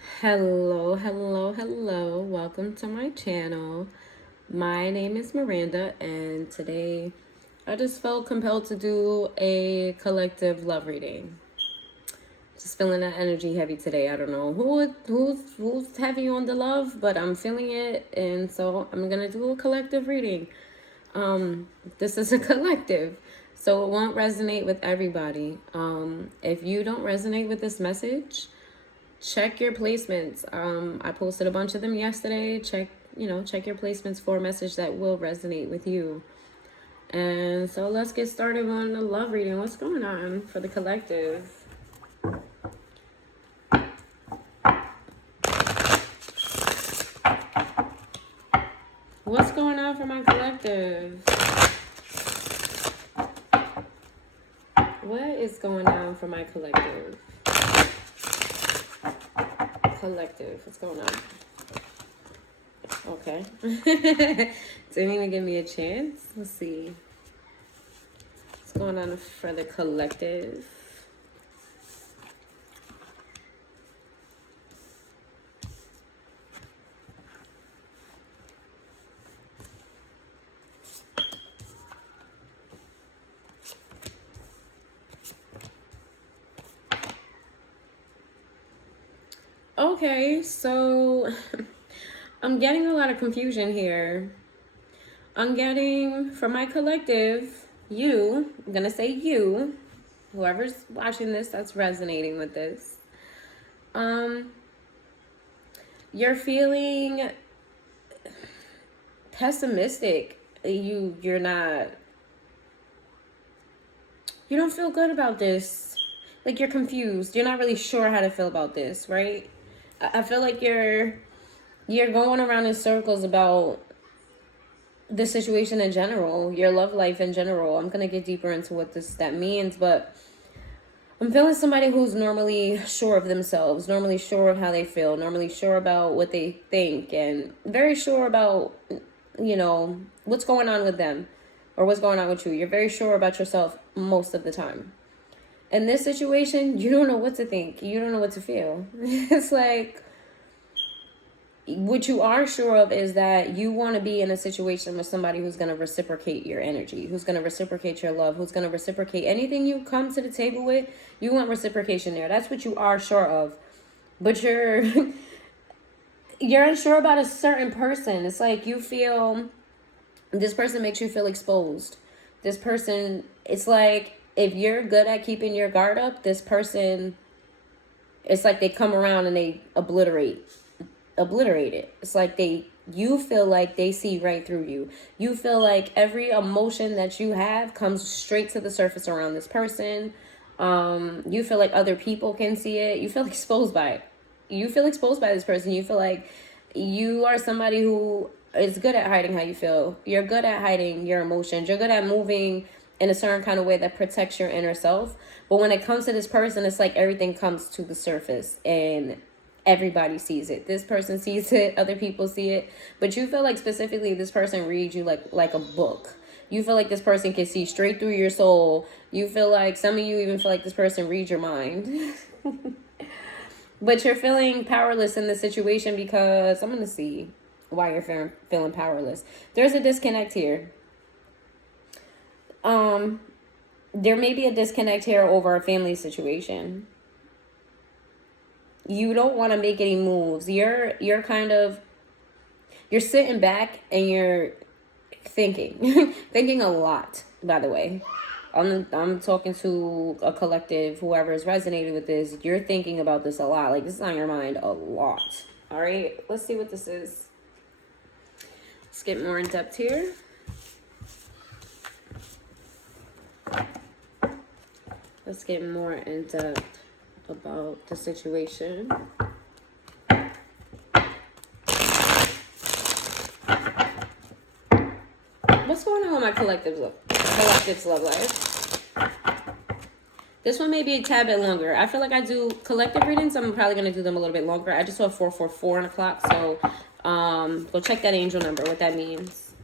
Hello, hello, hello. Welcome to my channel. My name is Miranda, and today I just felt compelled to do a collective love reading. Just feeling that energy heavy today. I don't know who's heavy on the love, but I'm feeling it, and so I'm gonna do a collective reading. This is a collective, so it won't resonate with everybody. If you don't resonate with this message, check your placements. I posted a bunch of them yesterday. Check your placements for a message that will resonate with you. And so let's get started on the love reading. What's going on for the collective? What's going on for my collective? What is going on for my collective? Collective, what's going on? Okay. Didn't even give me a chance. Let's see. What's going on for the collective? Okay, so I'm getting a lot of confusion here. I'm getting, from my collective, I'm gonna say you, whoever's watching this that's resonating with this. You're feeling pessimistic. You don't feel good about this. Like, you're confused. You're not really sure how to feel about this, right? I feel like you're going around in circles about the situation in general, your love life in general. I'm gonna get deeper into what that means, but I'm feeling somebody who's normally sure of themselves, normally sure of how they feel, normally sure about what they think, and very sure about, what's going on with them or what's going on with you. You're very sure about yourself most of the time. In this situation, you don't know what to think. You don't know what to feel. It's like, what you are sure of is that you want to be in a situation with somebody who's going to reciprocate your energy, who's going to reciprocate your love, who's going to reciprocate anything you come to the table with. You want reciprocation there. That's what you are sure of. But you're unsure about a certain person. It's like you feel this person makes you feel exposed. This person, it's like if you're good at keeping your guard up, this person, it's like they come around and they obliterate it. It's like you feel like they see right through you. You feel like every emotion that you have comes straight to the surface around this person. You feel like other people can see it. You feel exposed by it. You feel exposed by this person. You feel like you are somebody who is good at hiding how you feel. You're good at hiding your emotions. You're good at moving in a certain kind of way that protects your inner self. But when it comes to this person, it's like everything comes to the surface and everybody sees it. This person sees it, other people see it, but you feel like specifically this person reads you like a book. You feel like this person can see straight through your soul. You feel like some of you even feel like this person reads your mind. But you're feeling powerless in this situation because I'm going to see why you're feeling powerless. There's a disconnect here. There may be a disconnect here over a family situation. You don't want to make any moves. You're sitting back and you're thinking thinking a lot, by the way. I'm talking to a collective, whoever is resonating with this. You're thinking about this a lot. Like, this is on your mind a lot. All right, let's see what this is. Let's get more in depth here. Let's get more in depth about the situation. What's going on with my collective's love life? This one may be a tad bit longer. I feel like I do collective readings. I'm probably going to do them a little bit longer. I just saw 444 on the clock. So go check that angel number, what that means.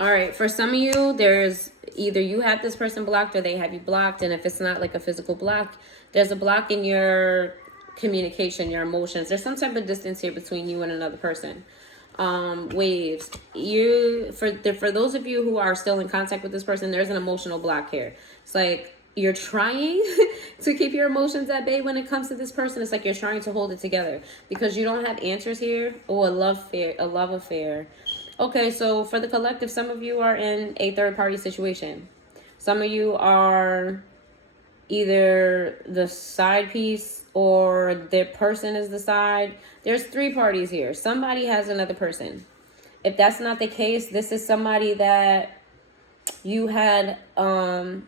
All right. For some of you, either you have this person blocked or they have you blocked. And if it's not like a physical block, there's a block in your communication, your emotions. There's some type of distance here between you and another person. Waves. For those of you who are still in contact with this person, there's an emotional block here. It's like you're trying to keep your emotions at bay when it comes to this person. It's like you're trying to hold it together because you don't have answers here. Oh, a love affair. Okay, so for the collective, some of you are in a third party situation. Some of you are either the side piece or the person is the side. There's three parties here. Somebody has another person. If that's not the case, this is somebody that you had some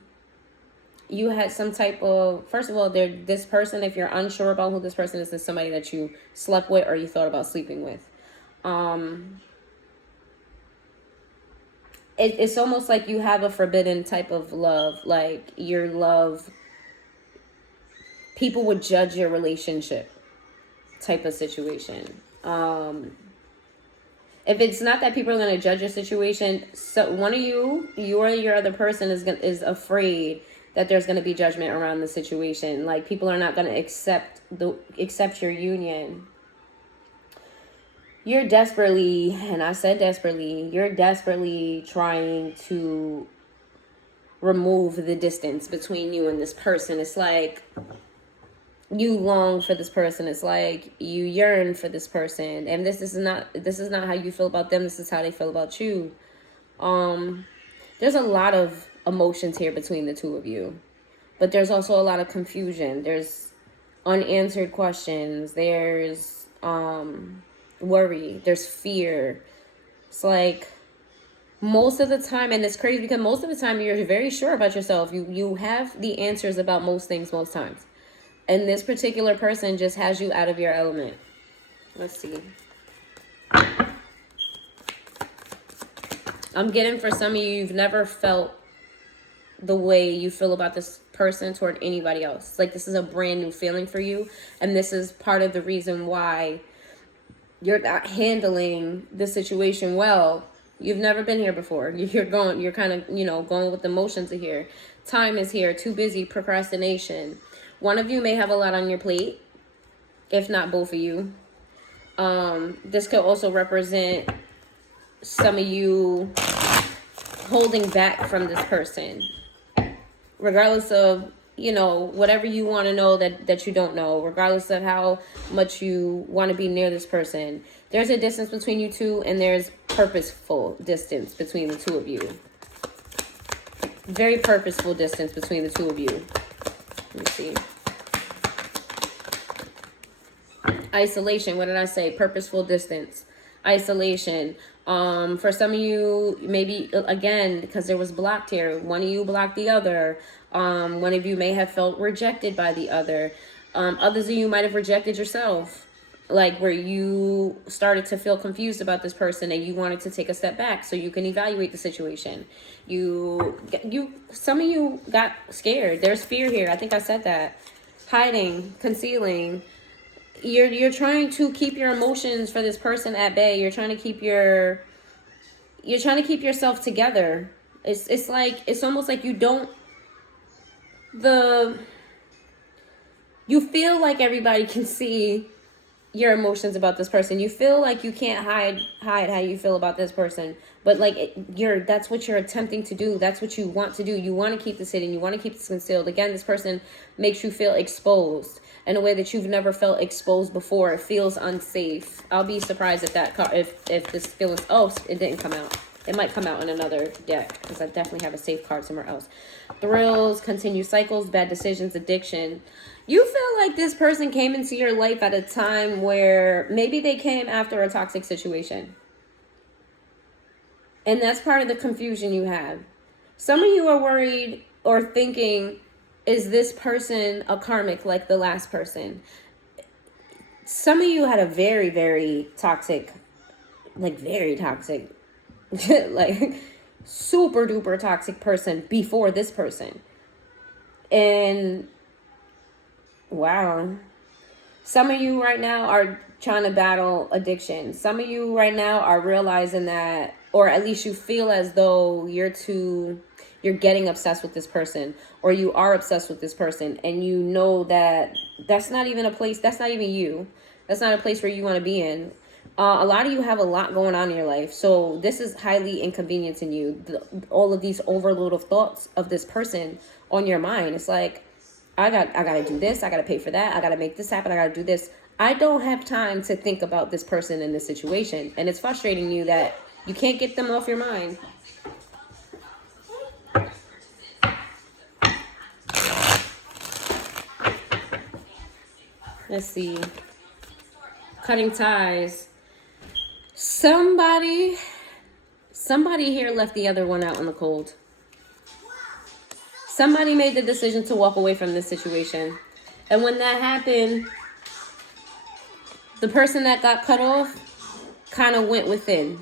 type of, first of all, this person, if you're unsure about who this person is somebody that you slept with or you thought about sleeping with. It's almost like you have a forbidden type of love, like your love, people would judge your relationship type of situation. If it's not that people are going to judge your situation, so one of you or your other person is afraid that there's going to be judgment around the situation. Like people are not going to accept your union. You're desperately, and I said desperately, you're desperately trying to remove the distance between you and this person. It's like you long for this person. It's like you yearn for this person, and this is not how you feel about them. This is how they feel about you. There's a lot of emotions here between the two of you, but there's also a lot of confusion. There's unanswered questions. There's worry. There's fear. It's like most of the time, and it's crazy because most of the time you're very sure about yourself. You have the answers about most things most times. And this particular person just has you out of your element. Let's see. I'm getting for some of you, you've never felt the way you feel about this person toward anybody else. Like this is a brand new feeling for you. And this is part of the reason why you're not handling the situation well. You've never been here before. You're kind of, going with the motions of here. Time is here. Too busy. Procrastination. One of you may have a lot on your plate, if not both of you. This could also represent some of you holding back from this person. Regardless of, whatever you want to know that you don't know. Regardless of how much you want to be near this person. There's a distance between you two, and there's purposeful distance between the two of you. Very purposeful distance between the two of you. Let me see. Isolation. What did I say? Purposeful distance. Isolation. For some of you, maybe, again, because there was blocked here, one of you blocked the other. One of you may have felt rejected by the other. Others of you might have rejected yourself. Like where you started to feel confused about this person and you wanted to take a step back so you can evaluate the situation. Some of you got scared. There's fear here. I think I said that. Hiding, concealing. You're trying to keep your emotions for this person at bay. You're trying to keep yourself together. It's almost like you feel like everybody can see your emotions about this person. You feel like you can't hide how you feel about this person, but that's what you're attempting to do. That's what you want to do. You want to keep this hidden. You want to keep this concealed. Again, this person makes you feel exposed in a way that you've never felt exposed before. It feels unsafe. I'll be surprised if this feels, it didn't come out. It might come out in another deck because I definitely have a safe card somewhere else. Thrills, continued cycles, bad decisions, addiction. You feel like this person came into your life at a time where maybe they came after a toxic situation. And that's part of the confusion you have. Some of you are worried or thinking, is this person a karmic like the last person? Some of you had a very, very toxic, like super duper toxic person before this person. And wow. Some of you right now are trying to battle addiction. Some of you right now are realizing that, or at least you feel as though you're too you're getting obsessed with this person, or you are obsessed with this person, and you know that that's not even a place, that's not even you. That's not a place where you want to be in. A lot of you have a lot going on in your life, so this is highly inconveniencing you. All of these overload of thoughts of this person on your mind. It's like, I gotta do this, I gotta pay for that, I gotta make this happen, I gotta do this. I don't have time to think about this person in this situation, and it's frustrating you that you can't get them off your mind. Let's see. Cutting ties. Somebody here left the other one out in the cold. Somebody made the decision to walk away from this situation. And when that happened, the person that got cut off kind of went within.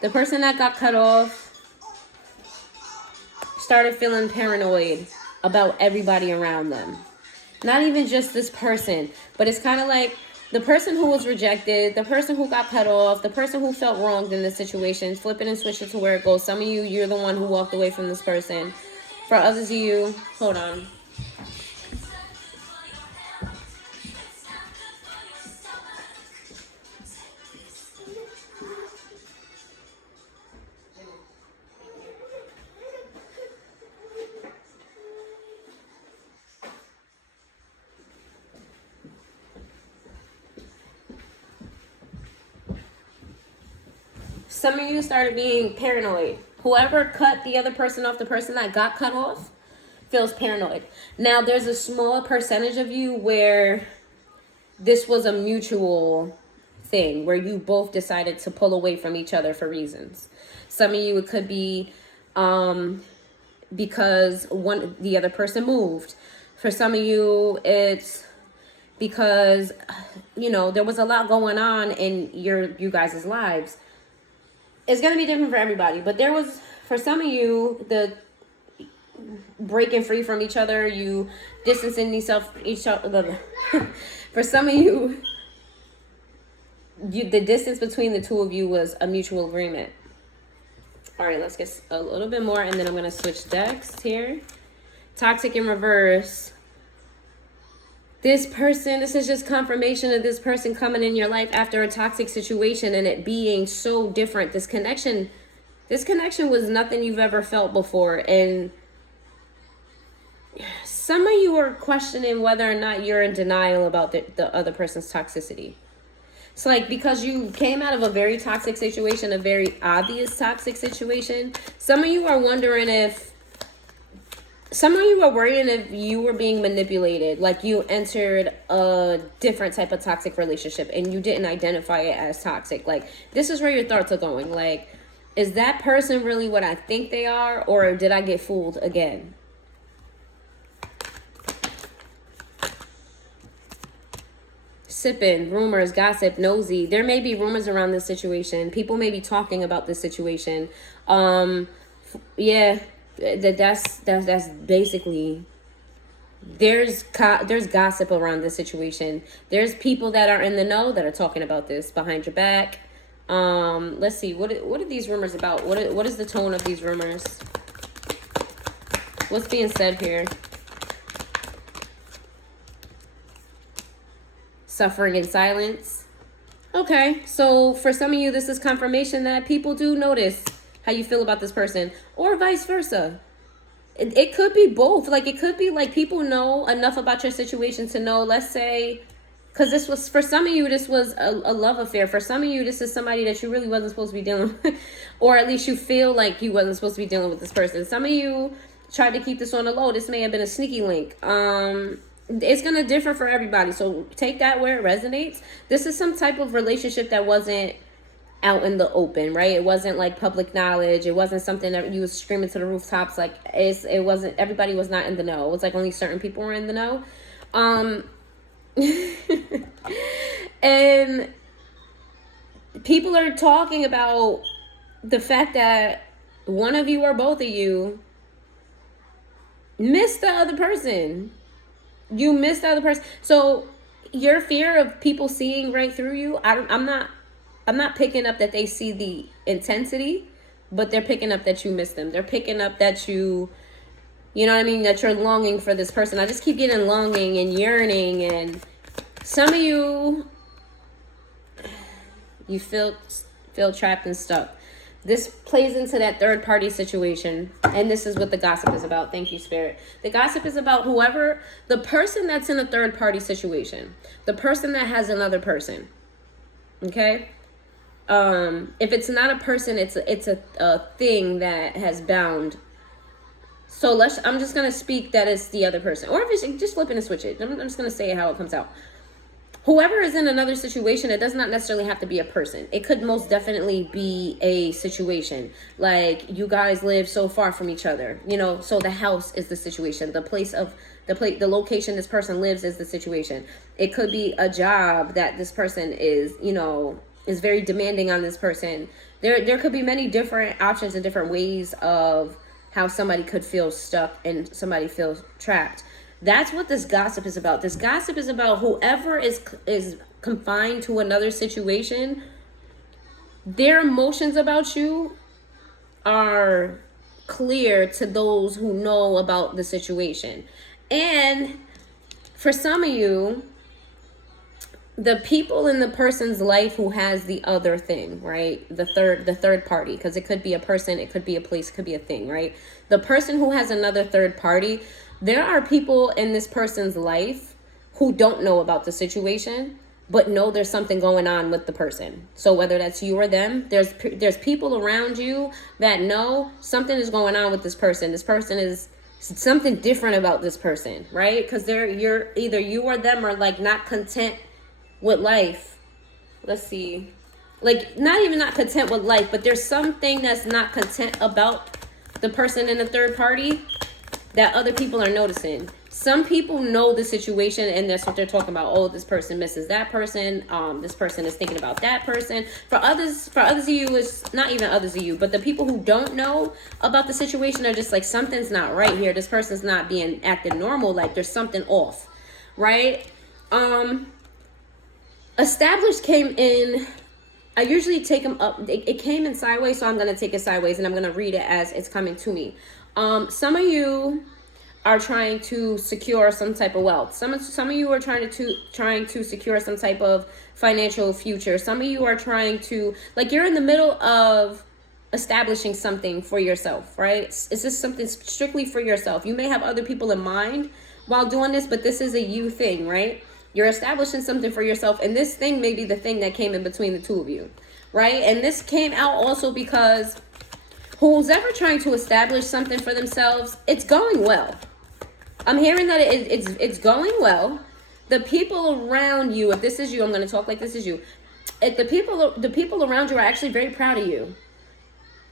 The person that got cut off started feeling paranoid about everybody around them. Not even just this person, but it's kind of like the person who was rejected, the person who got cut off, the person who felt wronged in this situation, flip it and switch it to where it goes. Some of you, you're the one who walked away from this person. For others of you, hold on. Some of you started being paranoid. Whoever cut the other person off, the person that got cut off, feels paranoid. Now, there's a small percentage of you where this was a mutual thing, where you both decided to pull away from each other for reasons. Some of you, it could be because the other person moved. For some of you, it's because, there was a lot going on in you guys' lives. It's going to be different for everybody, but there was, for some of you, the breaking free from each other, you distancing each other. For some of you, the distance between the two of you was a mutual agreement. All right, let's get a little bit more, and then I'm going to switch decks here. Toxic in reverse. This is just confirmation of this person coming in your life after a toxic situation and it being so different. This connection was nothing you've ever felt before. And some of you are questioning whether or not you're in denial about the other person's toxicity. It's like, because you came out of a very toxic situation, a very obvious toxic situation, some of you are wondering some of you are worrying if you were being manipulated, like you entered a different type of toxic relationship and you didn't identify it as toxic. Like, this is where your thoughts are going. Like, is that person really what I think they are, or did I get fooled again? Sipping, rumors, gossip, nosy. There may be rumors around this situation. People may be talking about this situation. Yeah. That's basically, there's gossip around this situation. There's people that are in the know that are talking about this behind your back. Let's see, what are these rumors about? What is the tone of these rumors? What's being said here? Suffering in silence. Okay, so for some of you, this is confirmation that people do notice how you feel about this person, or vice versa. It could be both. Like, it could be like people know enough about your situation to know, let's say, because this was, for some of you, this was a love affair. For some of you, this is somebody that you really wasn't supposed to be dealing with, or at least you feel like you wasn't supposed to be dealing with this person. Some of you tried to keep this on the low. This may have been a sneaky link. It's going to differ for everybody. So take that where it resonates. This is some type of relationship that wasn't out in the open, right? It wasn't like public knowledge. It wasn't something that you was screaming to the rooftops. Like, it wasn't, everybody was not in the know. It was like only certain people were in the know. And people are talking about the fact that one of you or both of you missed the other person. You missed the other person. So your fear of people seeing right through you, I'm not picking up that they see the intensity, but they're picking up that you miss them. They're picking up that you know what I mean, that you're longing for this person. I just keep getting longing and yearning, and some of you feel trapped and stuck. This plays into that third party situation, and this is what the gossip is about. Thank you, Spirit. The gossip is about the person that's in a third party situation, the person that has another person. Okay? If it's not a person, it's a thing that has bound. So I'm just going to speak that it's the other person. Or if it's just flipping and switch it. I'm just going to say how it comes out. Whoever is in another situation, it does not necessarily have to be a person. It could most definitely be a situation. Like, you guys live so far from each other, you know, so the house is the situation. The location this person lives is the situation. It could be a job that this person is, you know, is very demanding on this person. There could be many different options and different ways of how somebody could feel stuck and somebody feels trapped. That's what this gossip is about. This gossip is about whoever is confined to another situation. Their emotions about you are clear to those who know about the situation. And for some of you, the people in the person's life who has the other thing, right? The third party, because it could be a person, it could be a place, it could be a thing, right? The person who has another third party, there are people in this person's life who don't know about the situation, but know there's something going on with the person. So whether that's you or them, there's people around you that know something is going on with this person. This person is something different about this person, right? Because you're either you or them are like not content with life. Let's see. Like, not even not content with life, but there's something that's not content about the person in the third party that other people are noticing. Some people know the situation and that's what they're talking about. Oh, this person misses that person. This person is thinking about that person. For others of you, it's not even others of you, but the people who don't know about the situation are just like, something's not right here. This person's not being acting normal. Like, there's something off, right? Established came in. I usually take them up. It came in sideways, so I'm going to take it sideways and I'm going to read it as it's coming to me. Some of you are trying to secure some type of wealth. Some of you are trying to secure some type of financial future. Some of you are trying to, like, you're in the middle of establishing something for yourself, right? It's just something strictly for yourself. You may have other people in mind while doing this, but this is a you thing, right? You're establishing something for yourself, and this thing may be the thing that came in between the two of you, right? And this came out also because who's ever trying to establish something for themselves, it's going well. I'm hearing that it's going well. The people around you, if this is you, I'm going to talk like this is you. If the people around you are actually very proud of you.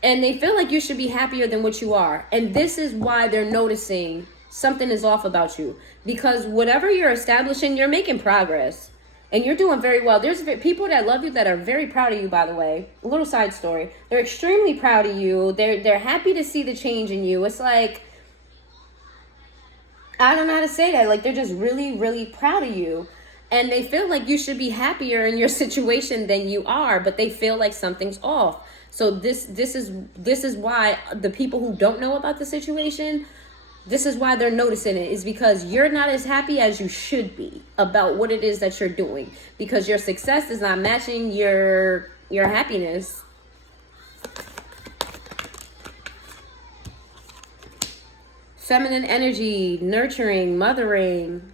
And they feel like you should be happier than what you are. And this is why they're noticing something is off about you. Because whatever you're establishing, you're making progress. And you're doing very well. There's people that love you that are very proud of you, by the way. A little side story. They're extremely proud of you. They're happy to see the change in you. It's like, I don't know how to say that. Like, they're just really, really proud of you. And they feel like you should be happier in your situation than you are. But they feel like something's off. So this is why the people who don't know about the situation, this is why they're noticing it, is because you're not as happy as you should be about what it is that you're doing, because your success is not matching your happiness. Feminine energy, nurturing, mothering.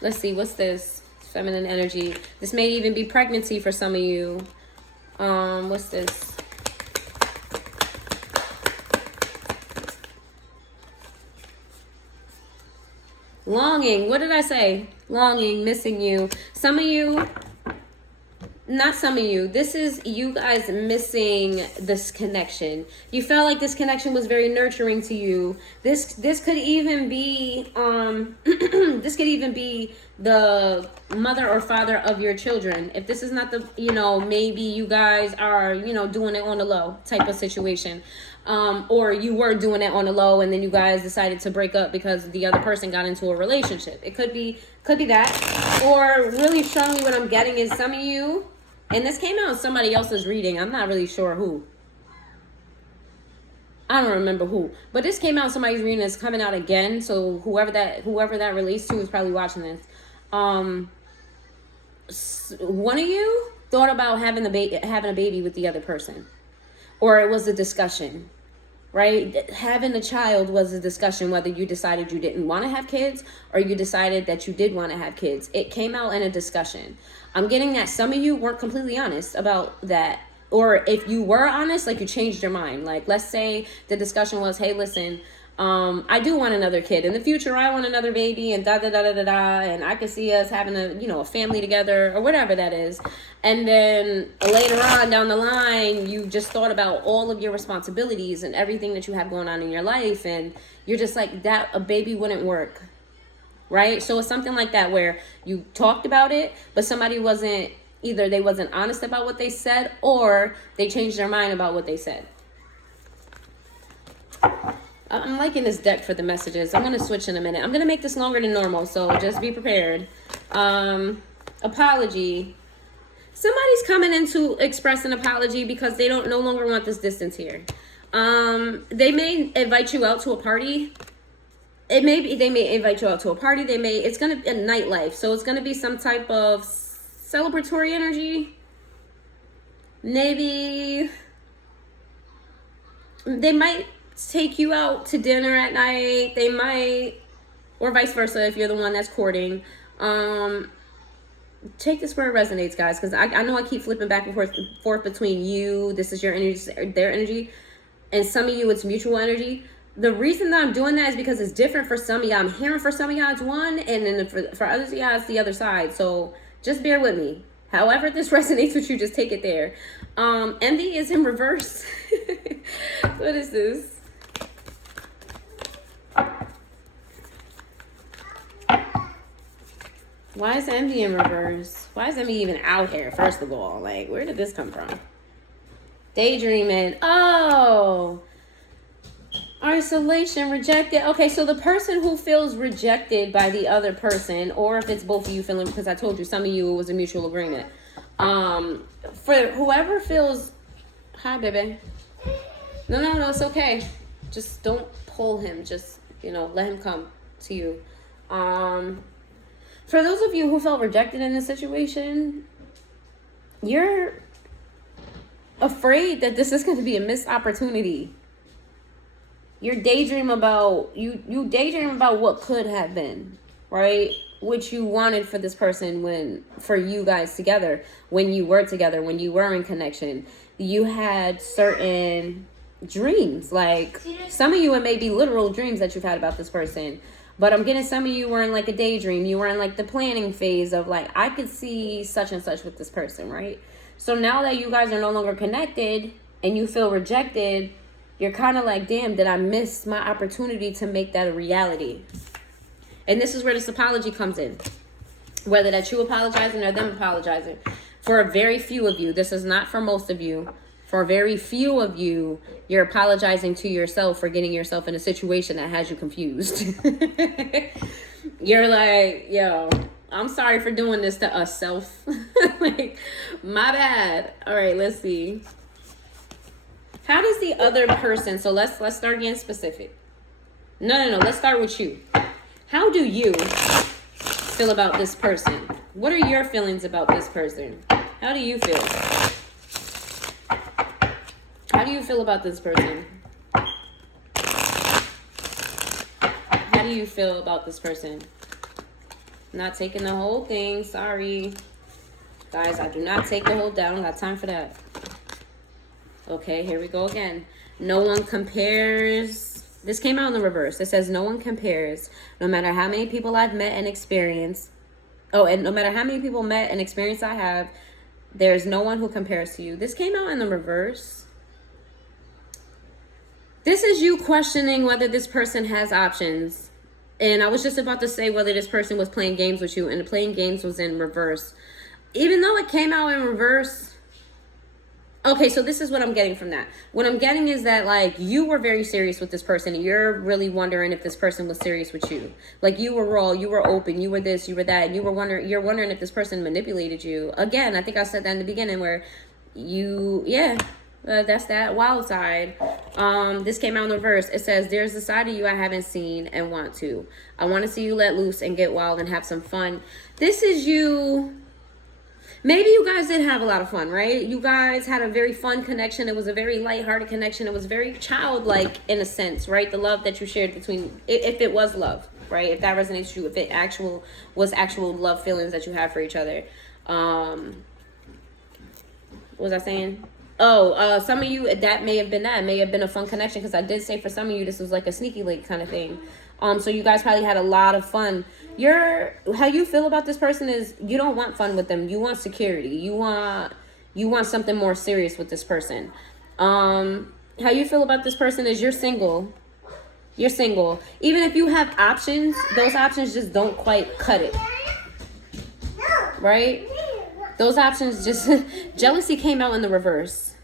Let's see, what's this? Feminine energy. This may even be pregnancy for some of you. What's this? Longing. What did I say? Longing, missing you. Some of you, not some of you, this is you guys missing this connection. You felt like this connection was very nurturing to you. This could even be this could even be the mother or father of your children. If this is not the, maybe you guys are, doing it on the low type of situation. Or you were doing it on the low and then you guys decided to break up because the other person got into a relationship. It could be that. Or really strongly what I'm getting is some of you, and this came out in somebody else's reading, I'm not really sure who. I don't remember who, but this came out. Somebody's reading this coming out again. So whoever that relates to is probably watching this. One of you thought about having a baby with the other person, or it was a discussion, right? Having a child was a discussion, whether you decided you didn't want to have kids or you decided that you did want to have kids. It came out in a discussion. I'm getting that some of you weren't completely honest about that. Or if you were honest, like you changed your mind. Like, let's say the discussion was, hey, listen, I do want another kid. In the future, I want another baby and da-da-da-da-da-da. And I could see us having a family together or whatever that is. And then later on down the line, you just thought about all of your responsibilities and everything that you have going on in your life. And you're just like, that a baby wouldn't work. Right? So it's something like that where you talked about it, but somebody either they wasn't honest about what they said or they changed their mind about what they said. I'm liking this deck for the messages. I'm going to switch in a minute. I'm going to make this longer than normal, so just be prepared. Apology. Somebody's coming in to express an apology because they no longer want this distance here. They may invite you out to a party. They may invite you out to a party. It's going to be a nightlife. So it's going to be some type of celebratory energy. Maybe they might take you out to dinner at night. They might, or vice versa if you're the one that's courting. Take this where it resonates, guys, because I know I keep flipping back and forth between you. This is your energy, their energy, and some of you it's mutual energy. The reason that I'm doing that is because it's different for some of y'all. I'm hearing for some of y'all it's one, and then for others of y'all it's the other side. So just bear with me. However this resonates with you, just take it there. Envy is in reverse. What is this? Why is envy in reverse? Why is envy even out here, first of all? Like, where did this come from? Daydreaming. Oh. Isolation, rejected. Okay, so the person who feels rejected by the other person, or if it's both of you feeling, because I told you some of you it was a mutual agreement. For whoever feels, hi baby. No, it's okay. Just don't pull him. Just, let him come to you. For those of you who felt rejected in this situation, you're afraid that this is going to be a missed opportunity. You daydream about what could have been, right? What you wanted for this person for you guys together, when you were together, when you were in connection. You had certain dreams, like some of you, it may be literal dreams that you've had about this person. But I'm getting some of you were in like a daydream. You were in like the planning phase of like, I could see such and such with this person, right? So now that you guys are no longer connected and you feel rejected, you're kind of like, damn, did I miss my opportunity to make that a reality? And this is where this apology comes in. Whether that's you apologizing or them apologizing. For a very few of you, this is not for most of you. For very few of you, you're apologizing to yourself for getting yourself in a situation that has you confused. You're like, yo, I'm sorry for doing this to us, self. Like, my bad. All right, let's see. How does the other person, so let's start getting specific. No, let's start with you. How do you feel about this person? What are your feelings about this person? How do you feel? How do you feel about this person? How do you feel about this person? Not taking the whole thing, sorry. Guys, I do not take the whole down. I don't got time for that. Okay, here we go again. No one compares. This came out in the reverse. It says no one compares. No matter how many people I've met and experienced. Oh, and no matter how many people met and experience I have, there's no one who compares to you. This came out in the reverse. This is you questioning whether this person has options. And I was just about to say whether this person was playing games with you, and the playing games was in reverse. Even though it came out in reverse. Okay, so this is what I'm getting from that. What I'm getting is that, like, you were very serious with this person. And you're really wondering if this person was serious with you. Like, you were raw, you were open, you were this, you were that. And you're wondering if this person manipulated you. Again, I think I said that in the beginning where you, yeah. That's that wild side. This came out in the verse. It says, there's a side of you I haven't seen and want to. I want to see you let loose and get wild and have some fun. This is you. Maybe you guys did have a lot of fun, right? You guys had a very fun connection. It was a very lighthearted connection. It was very childlike in a sense, right? The love that you shared between, if it was love, right? If that resonates with you, if it was actual love feelings that you have for each other. What was I saying? Oh, some of you, that may have been that. It may have been a fun connection, because I did say for some of you, this was like a sneaky link kind of thing. So you guys probably had a lot of fun. How you feel about this person is you don't want fun with them. You want security. You want something more serious with this person. How you feel about this person is you're single. You're single. Even if you have options, those options just don't quite cut it. Right? Those options just... Jealousy came out in the reverse.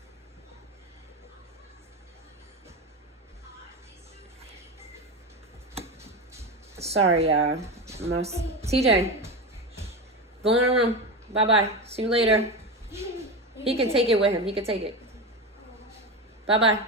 Sorry, y'all. TJ, go in the room. Bye-bye. See you later. He can take it with him. He can take it. Bye-bye.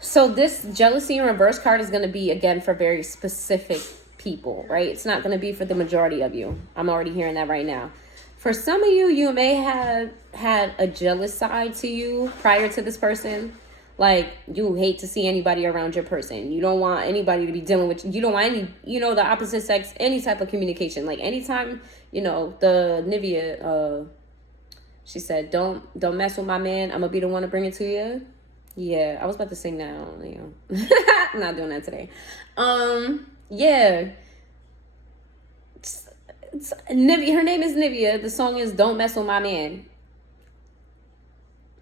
So this jealousy in reverse card is going to be, again, for very specific people, right? It's not going to be for the majority of you. I'm already hearing that right now. For some of you, you may have had a jealous side to you prior to this person. Like, you hate to see anybody around your person. You don't want anybody to be dealing with you. You don't want any, the opposite sex, any type of communication. Like, anytime, the Nivea, she said, don't mess with my man. I'm going to be the one to bring it to you. Yeah, I was about to sing that. I'm not doing that today. Yeah. It's Nivea, her name is Nivea. The song is Don't Mess With My Man.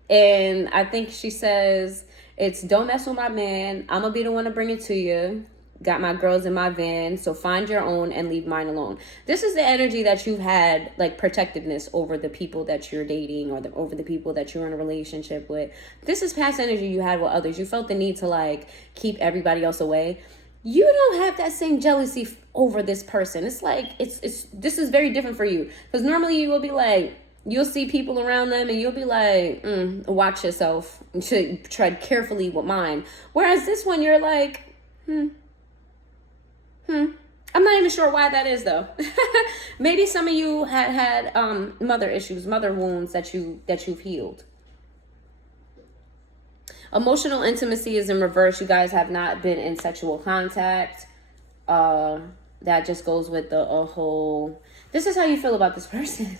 And I think she says, it's don't mess with my man. I'm going to be the one to bring it to you. Got my girls in my van. So find your own and leave mine alone. This is the energy that you've had, like protectiveness over the people that you're dating or over the people that you're in a relationship with. This is past energy you had with others. You felt the need to like keep everybody else away. You don't have that same jealousy over this person. It's like, this is very different for you. Because normally you will be like, you'll see people around them and you'll be like, watch yourself. You should tread carefully with mine. Whereas this one, you're like, I'm not even sure why that is though. Maybe some of you had mother issues, mother wounds that you've healed. Emotional intimacy is in reverse. You guys have not been in sexual contact. That just goes with the whole, this is how you feel about this person.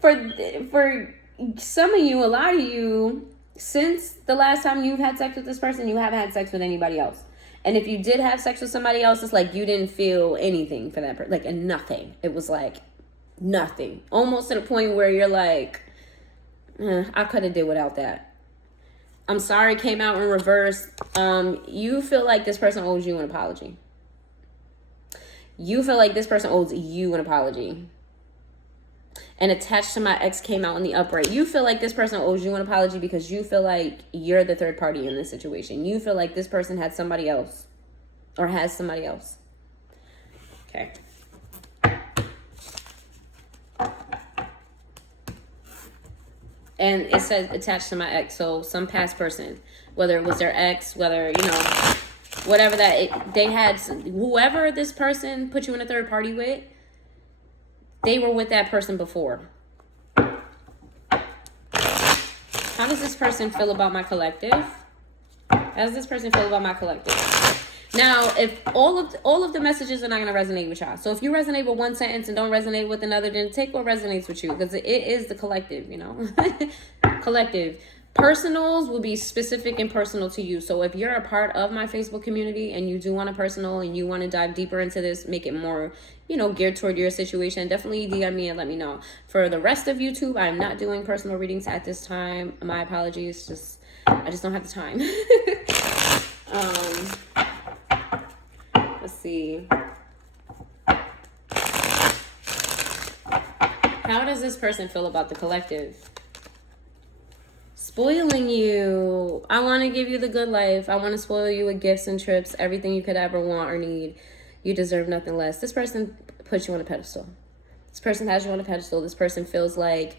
For some of you, a lot of you, since the last time you've had sex with this person, you haven't had sex with anybody else. And if you did have sex with somebody else, it's like you didn't feel anything for that person. Like, nothing. It was like nothing. Almost to the point where you're like, I could have did without that. I'm sorry came out in reverse. You feel like this person owes you an apology. You feel like this person owes you an apology. And attached to my ex came out in the upright. You feel like this person owes you an apology because you feel like you're the third party in this situation. You feel like this person had somebody else or has somebody else. Okay. And it says attached to my ex. So some past person, whether it was their ex, whether, whatever they had, whoever this person put you in a third party with, they were with that person before. How does this person feel about my collective? How does this person feel about my collective? Now, if all of the messages are not going to resonate with y'all. So if you resonate with one sentence and don't resonate with another, then take what resonates with you. Because it is the collective, Collective. Personals will be specific and personal to you. So if you're a part of my Facebook community and you do want a personal and you want to dive deeper into this, make it more, geared toward your situation, definitely DM me and let me know. For the rest of YouTube, I'm not doing personal readings at this time. My apologies. I just don't have the time. Let's see. How does this person feel about the collective? Spoiling you. I want to give you the good life. I want to spoil you with gifts and trips, everything you could ever want or need. You deserve nothing less. This person puts you on a pedestal. This person has you on a pedestal. This person feels like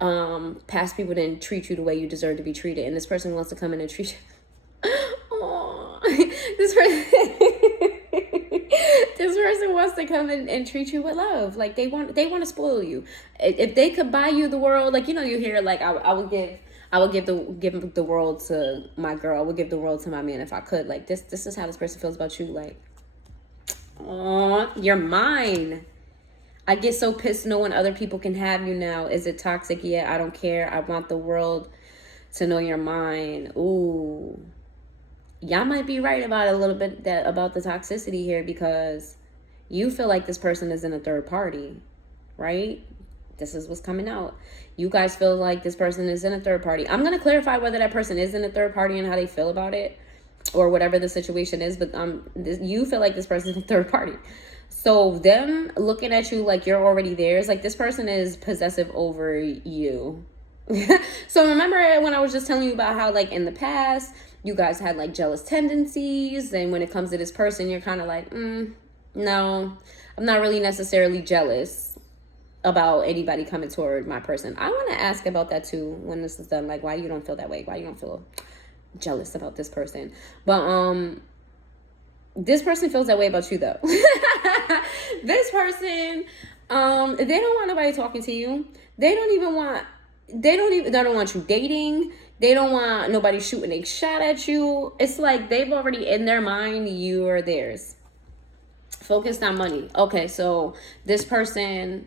past people didn't treat you the way you deserve to be treated, and this person wants to come in and treat you. Oh, this person this person wants to come in and treat you with love. Like they want to spoil you. If they could buy you the world, like, you know, you hear like I would give the world to my girl. I would give the world to my man if I could. Like this is how this person feels about you. Like, oh, you're mine. I get so pissed knowing other people can have you now. Is it toxic? Yeah, I don't care. I want the world to know you're mine. Ooh. Y'all might be right about a little bit about the toxicity here, because you feel like this person is in a third party, right? This is what's coming out. You guys feel like this person is in a third party. I'm going to clarify whether that person is in a third party and how they feel about it, or whatever the situation is. But you feel like this person is a third party. So them looking at you like you're already theirs, like this person is possessive over you. So remember when I was just telling you about how, like, in the past, you guys had like jealous tendencies, and when it comes to this person, you're kind of like, no, I'm not really necessarily jealous about anybody coming toward my person. I want to ask about that too when this is done. Like, why you don't feel that way? Why you don't feel jealous about this person? But this person feels that way about you though. This person, they don't want nobody talking to you. They don't want you dating. They don't want nobody shooting a shot at you. It's like they've already, in their mind, you are theirs. Focused on money. Okay, so this person,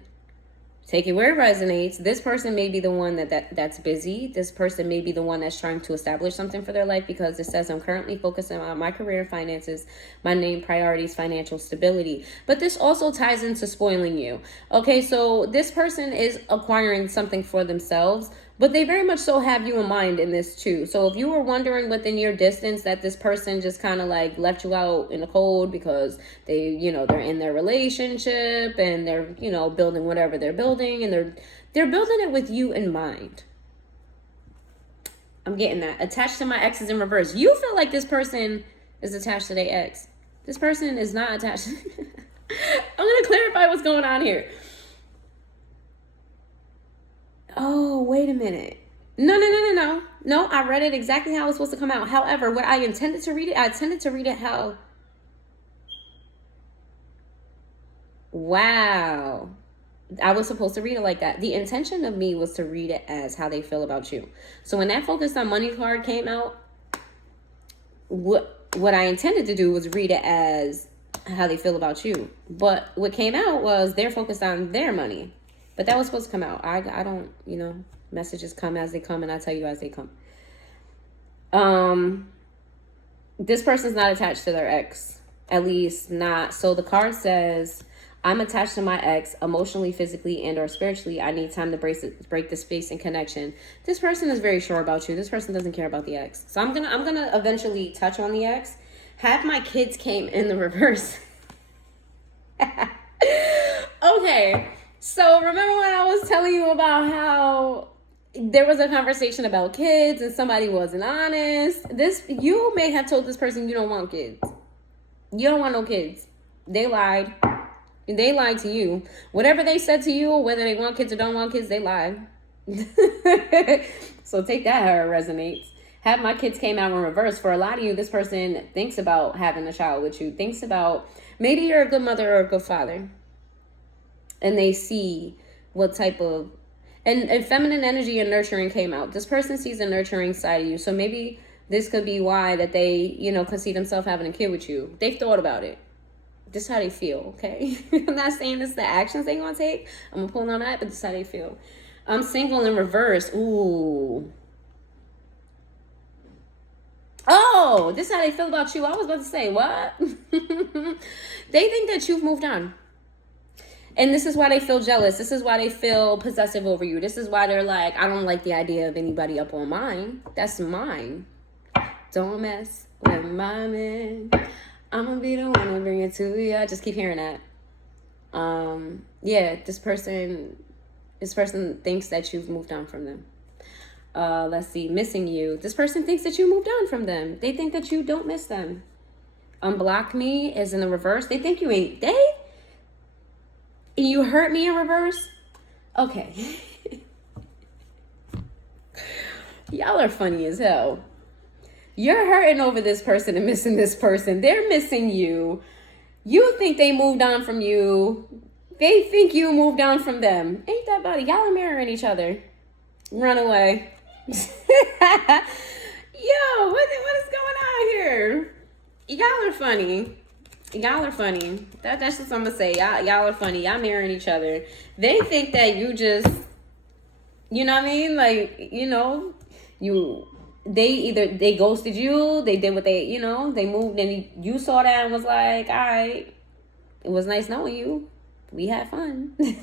take it where it resonates. This person may be the one that's busy. This person may be the one that's trying to establish something for their life, because it says, I'm currently focusing on my career, finances, my main priorities, financial stability. But this also ties into spoiling you. Okay, so this person is acquiring something for themselves, but they very much so have you in mind in this too. So if you were wondering within your distance that this person just kind of like left you out in the cold because they, they're in their relationship and they're, building whatever they're building, and they're building it with you in mind. I'm getting that. Attached to my ex is in reverse. You feel like this person is attached to their ex. This person is not attached. I'm going to clarify what's going on here. Oh, wait a minute. No, I read it exactly how it was supposed to come out. However, what I intended to read it, how... Wow. I was supposed to read it like that. The intention of me was to read it as how they feel about you. So when that focused on money card came out, what I intended to do was read it as how they feel about you. But what came out was they're focused on their money. But that was supposed to come out. I don't, messages come as they come, and I tell you as they come. This person's not attached to their ex. At least not. So the card says, I'm attached to my ex emotionally, physically, and or spiritually. I need time to break the space and connection. This person is very sure about you. This person doesn't care about the ex. So I'm gonna eventually touch on the ex. Half my kids came in the reverse. Okay. So remember when I was telling you about how there was a conversation about kids and somebody wasn't honest? You may have told this person you don't want kids. You don't want no kids. They lied. They lied to you. Whatever they said to you, whether they want kids or don't want kids, they lied. So take that how it resonates. Have my kids came out in reverse. For a lot of you, this person thinks about having a child with you. Thinks about, maybe you're a good mother or a good father. And they see what type of... And feminine energy and nurturing came out. This person sees a nurturing side of you. So maybe this could be why that they, could see themselves having a kid with you. They've thought about it. This is how they feel, okay? I'm not saying this is the actions they're going to take. I'm going to pull on that, but this is how they feel. I'm single in reverse. Ooh. Oh, this is how they feel about you. I was about to say, what? They think that you've moved on. And this is why they feel jealous. This is why they feel possessive over you. This is why they're like, I don't like the idea of anybody up on mine. That's mine. Don't mess with my man. I'm going to be the one to bring it to you. I just keep hearing that. Yeah, this person thinks that you've moved on from them. Let's see, missing you. This person thinks that you moved on from them. They think that you don't miss them. Unblock me is in the reverse. They think you ain't they. You hurt me in reverse. Okay. Y'all are funny as hell. You're hurting over this person and missing this person. They're missing you. You think they moved on from you. They think you moved on from them. Ain't that body? Y'all are mirroring each other. Run away. Yo, what is going on here? Y'all are funny. Y'all are funny. That's just what I'm gonna say. Y'all are funny. Y'all mirroring each other. They think that you just, you know what I mean? Like, you know, they ghosted you. They did what they moved, and you saw that and was like, all right, it was nice knowing you. We had fun. That's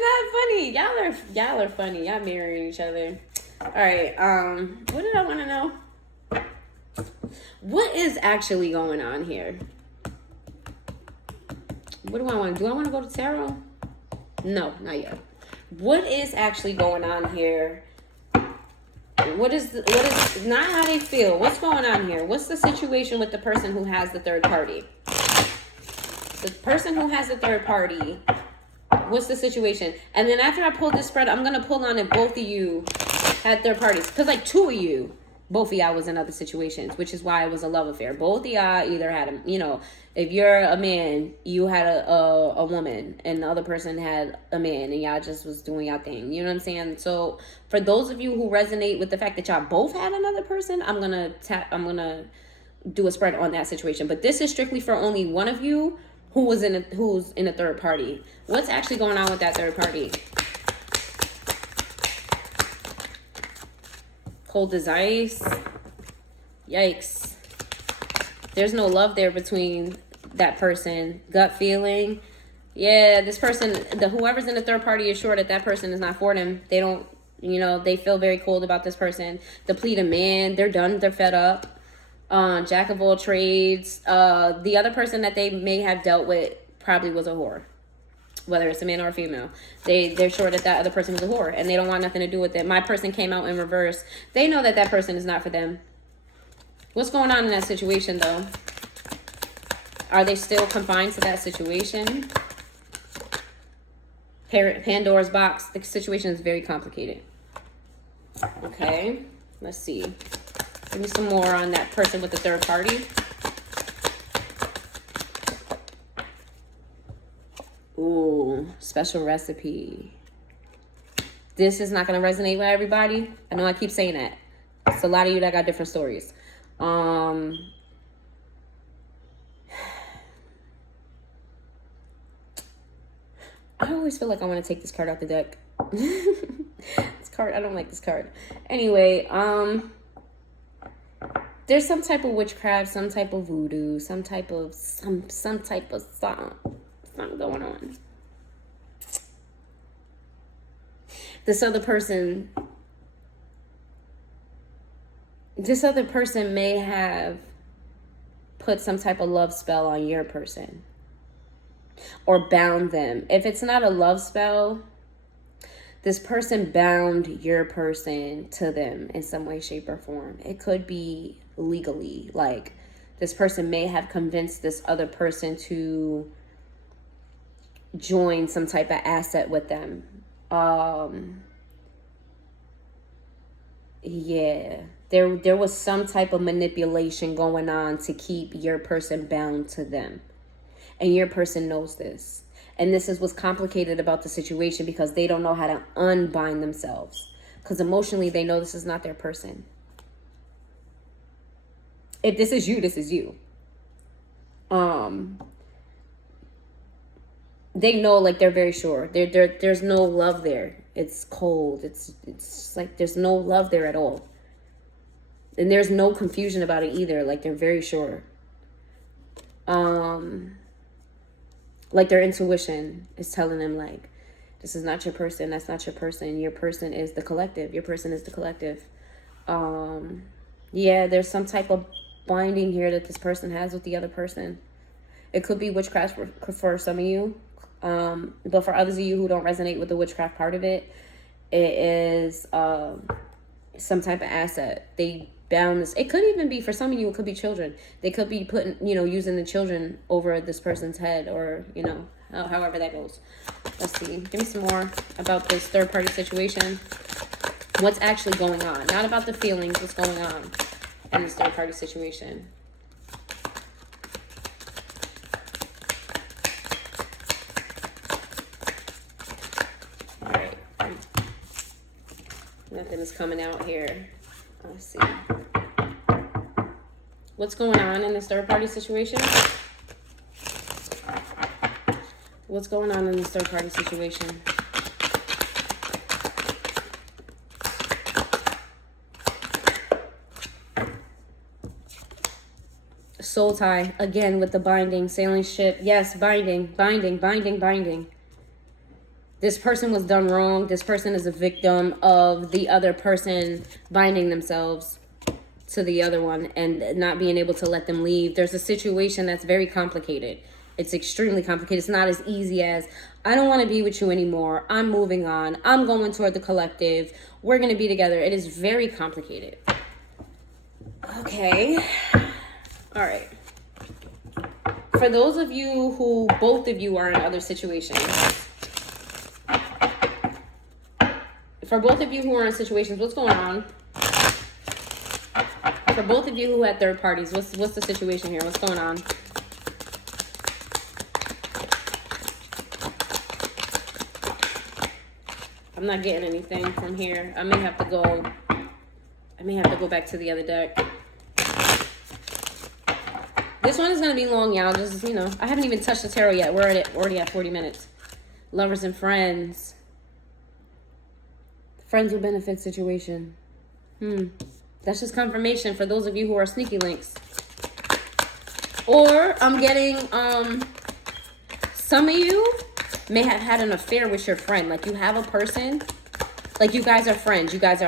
not funny. Y'all are funny. Y'all mirroring each other. All right. What did I want to know? What is actually going on here? What do I want to do? I want to go to tarot? No, not yet. What is actually going on here? What is not how they feel? What's going on here? What's the situation with the person who has the third party? The person who has the third party, what's the situation? And then after I pull this spread, I'm going to pull on if both of you had third parties. Because like two of you, both of y'all was in other situations, which is why it was a love affair. Both of y'all either had if you're a man, you had a woman, and the other person had a man, and y'all just was doing y'all thing. You know what I'm saying? So for those of you who resonate with the fact that y'all both had another person, I'm gonna do a spread on that situation. But this is strictly for only one of you who's in a third party. What's actually going on with that third party? Cold as ice. Yikes. There's no love there between that person. Gut feeling. Yeah, this person, whoever's in the third party is sure that person is not for them. They don't, they feel very cold about this person. Depleted man. They're done. They're fed up. Jack of all trades. The other person that they may have dealt with probably was a whore. Whether it's a man or a female. They're sure that other person was a whore. And they don't want nothing to do with it. My person came out in reverse. They know that person is not for them. What's going on in that situation, though? Are they still confined to that situation? Pandora's box. The situation is very complicated. Okay. Let's see. Give me some more on that person with the third party. Ooh, special recipe. This is not going to resonate with everybody. I know I keep saying that. It's a lot of you that got different stories. I always feel like I want to take this card out the deck. This card, I don't like this card. Anyway, there's some type of witchcraft, some type of voodoo, some type of something going on. This other person may have put some type of love spell on your person or bound them. If it's not a love spell, this person bound your person to them in some way, shape, or form. It could be legally. Like, this person may have convinced this other person to join some type of asset with them. Yeah. There was some type of manipulation going on to keep your person bound to them. And your person knows this. And this is what's complicated about the situation, because they don't know how to unbind themselves. Because emotionally, they know this is not their person. If this is you, this is you. They know, like, they're very sure. There's no love there. It's cold. It's like there's no love there at all. And there's no confusion about it either. Like, they're very sure. Like, their intuition is telling them, like, this is not your person. That's not your person. Your person is the collective. Your person is the collective. Yeah, there's some type of binding here that this person has with the other person. It could be witchcraft for some of you. But for others of you who don't resonate with the witchcraft part of it, It is some type of asset. They bound this. It could even be, for some of you, it could be children. They could be putting, using the children over this person's head, or, however that goes. Let's see. Give me some more about this third party situation. What's actually going on? Not about the feelings, what's going on in this third party situation. All right. Nothing is coming out here. Let's see. What's going on in this third party situation? What's going on in this third party situation? Soul tie, again with the binding, sailing ship. Yes, binding. This person was done wrong. This person is a victim of the other person binding themselves to the other one and not being able to let them leave. There's a situation that's very complicated. It's extremely complicated. It's not as easy as, I don't want to be with you anymore. I'm moving on. I'm going toward the collective. We're going to be together. It is very complicated. Okay. All right. For those of you who, both of you are in other situations. For both of you who are in situations, what's going on? For both of you who had third parties, what's the situation here? What's going on? I'm not getting anything from here. I may have to go back to the other deck. This one is going to be long, y'all. Just, I haven't even touched the tarot yet. We're already at 40 minutes. Lovers and friends. Friends with benefit situation. That's just confirmation for those of you who are sneaky links. Or I'm getting, some of you may have had an affair with your friend. Like, you have a person, like, you guys are friends. You guys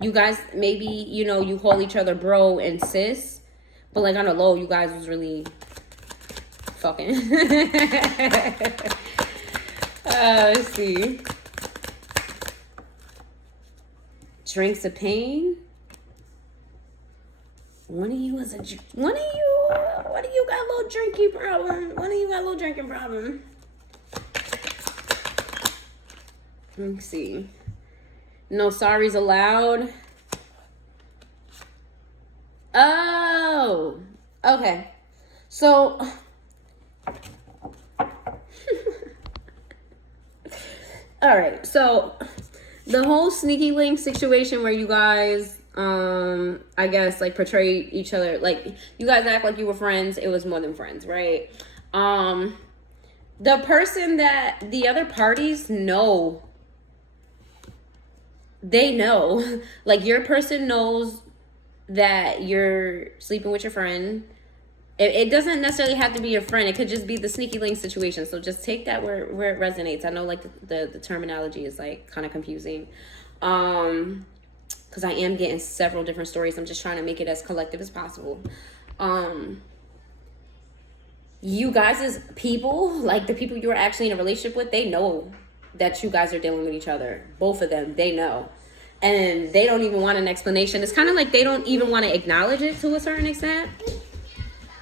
you guys, maybe, you call each other bro and sis, but like on the low, you guys was really fucking. Let's see. Drinks of pain. One of you got a little drinking problem. Let me see. No sorries allowed. Oh, okay. So, all right. So, the whole sneaky link situation where you guys, I guess, like, portray each other, like, you guys act like you were friends. It was more than friends, right? The person that the other parties know. They know, like, your person knows that you're sleeping with your friend. It doesn't necessarily have to be your friend. It could just be the sneaky link situation. So just take that where it resonates. I know, like, the terminology is, like, kind of confusing. Because I am getting several different stories. I'm just trying to make it as collective as possible. You guys as people, like, the people you're actually in a relationship with, they know that you guys are dealing with each other. Both of them, they know. And they don't even want an explanation. It's kind of like they don't even want to acknowledge it to a certain extent.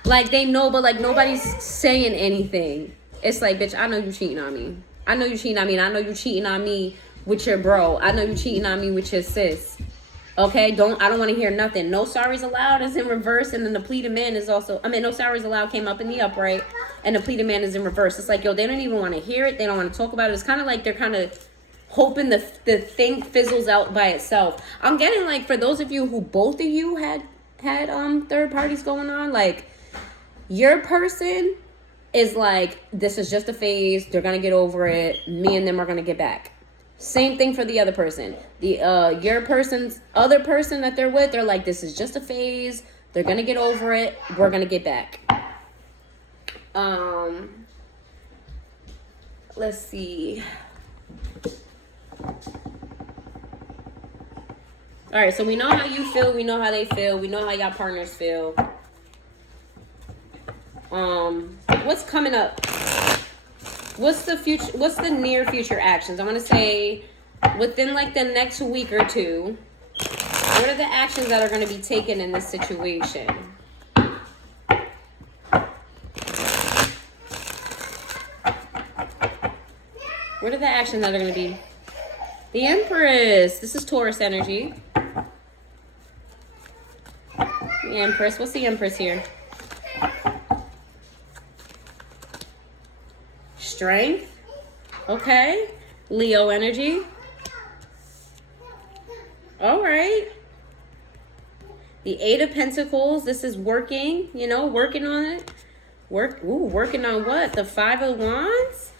Like, they know, but, like, nobody's saying anything. It's like, bitch, I know you cheating on me. I know you cheating on me. And I know you cheating on me with your bro. I know you cheating on me with your sis. Okay? I don't want to hear nothing. No sorries allowed is in reverse. And then the pleaded man is also, no sorries allowed came up in the upright. And the pleaded man is in reverse. It's like, yo, they don't even want to hear it. They don't want to talk about it. It's kind of like they're kind of hoping the thing fizzles out by itself. I'm getting, like, for those of you who, both of you had third parties going on, like, your person is like, this is just a phase. They're going to get over it. Me and them are going to get back. Same thing for the other person. Your person's other person that they're with, they're like, this is just a phase. They're going to get over it. We're going to get back. Let's see. All right, so we know how you feel. We know how they feel. We know how y'all partners feel. What's coming up? What's the future? What's the near future actions? I want to say within like the next week or two. What are the actions that are going to be taken in this situation? What are the actions that are going to be? The Empress. This is Taurus energy. The Empress. What's the Empress here? Strength. Okay. Leo energy. All right. The Eight of Pentacles. This is working, you know, working on it. Working on what? The Five of Wands?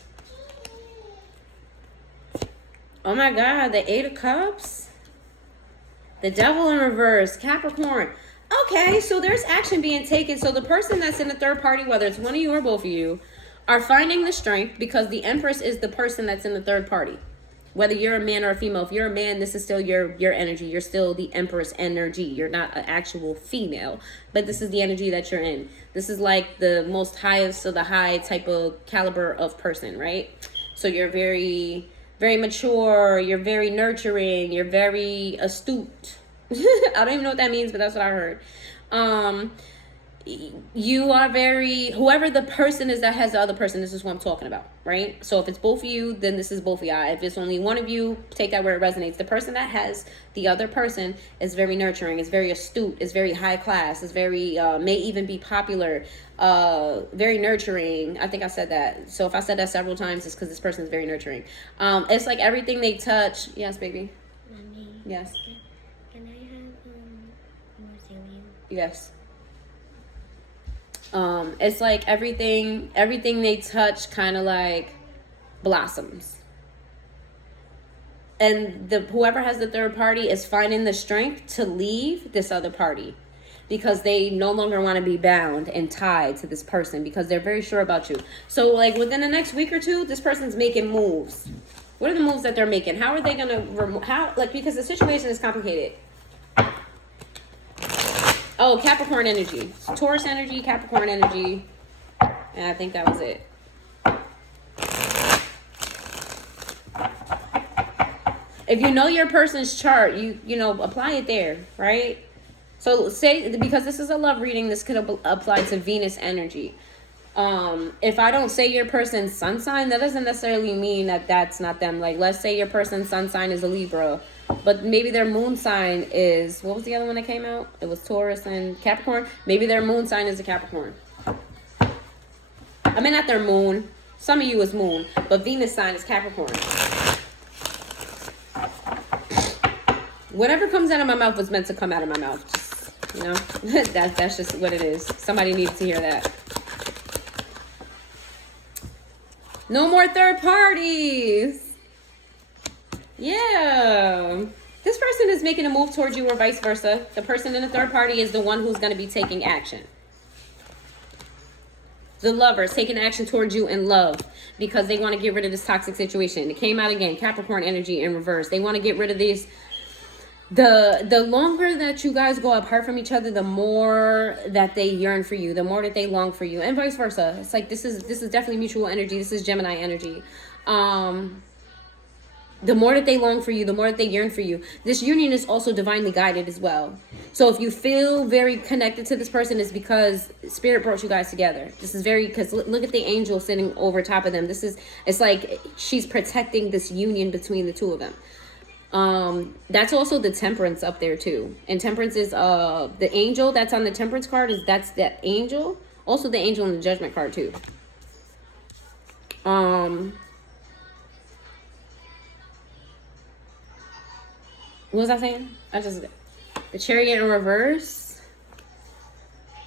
Oh my God, the Eight of Cups. The Devil in reverse, Capricorn. Okay, so there's action being taken. So the person that's in the third party, whether it's one of you or both of you, are finding the strength because the Empress is the person that's in the third party. Whether you're a man or a female, if you're a man, this is still your energy. You're still the Empress energy. You're not an actual female, but this is the energy that you're in. This is like the most highest of the high type of caliber of person, right? So you're very, very mature. You're very nurturing. You're very astute. I don't even know what that means, but that's what I heard. You are very, whoever the person is that has the other person, this is what I'm talking about, right? So if it's both of you, then this is both of y'all. If it's only one of you, take that where it resonates. The person that has the other person is very nurturing, is very astute, is very high class, is very, may even be popular, very nurturing. I think I said that. So if I said that several times, it's because this person is very nurturing. It's like everything they touch. Yes, baby. Mommy. Yes. Can I have more cereal? Yes. It's like everything they touch kind of like blossoms. And whoever has the third party is finding the strength to leave this other party because they no longer want to be bound and tied to this person because they're very sure about you. So like within the next week or two, this person's making moves. What are the moves that they're making? How are they going to because the situation is complicated. Oh, Capricorn energy. Taurus energy, Capricorn energy. And I think that was it. If you know your person's chart, you know, apply it there, right? So say, because this is a love reading, this could apply to Venus energy. If I don't say your person's sun sign, that doesn't necessarily mean that that's not them. Like, let's say your person's sun sign is a Libra, but maybe their moon sign is, what was the other one that came out? It was Taurus and Capricorn. Maybe their moon sign is a Capricorn. I mean, not their moon. Some of you is moon, but Venus sign is Capricorn. Whatever comes out of my mouth was meant to come out of my mouth. Just, you know, that's just what it is. Somebody needed to hear that. No more third parties. Yeah. This person is making a move towards you or vice versa. The person in the third party is the one who's going to be taking action. The lover is taking action towards you in love because they want to get rid of this toxic situation. It came out again. Capricorn energy in reverse. They want to get rid of these. The longer that you guys go apart from each other, the more that they yearn for you, the more that they long for you, and vice versa. It's like this is definitely mutual energy. This is Gemini energy. The more that they long for you, the more that they yearn for you. This union is also divinely guided as well. So if you feel very connected to this person, it's because Spirit brought you guys together. This is very, because look at the angel sitting over top of them. It's like she's protecting this union between the two of them. That's also the Temperance up there too. And Temperance is the angel that's on the Temperance card that's that angel. Also the angel in the Judgment card too. What was I saying? The Chariot in reverse.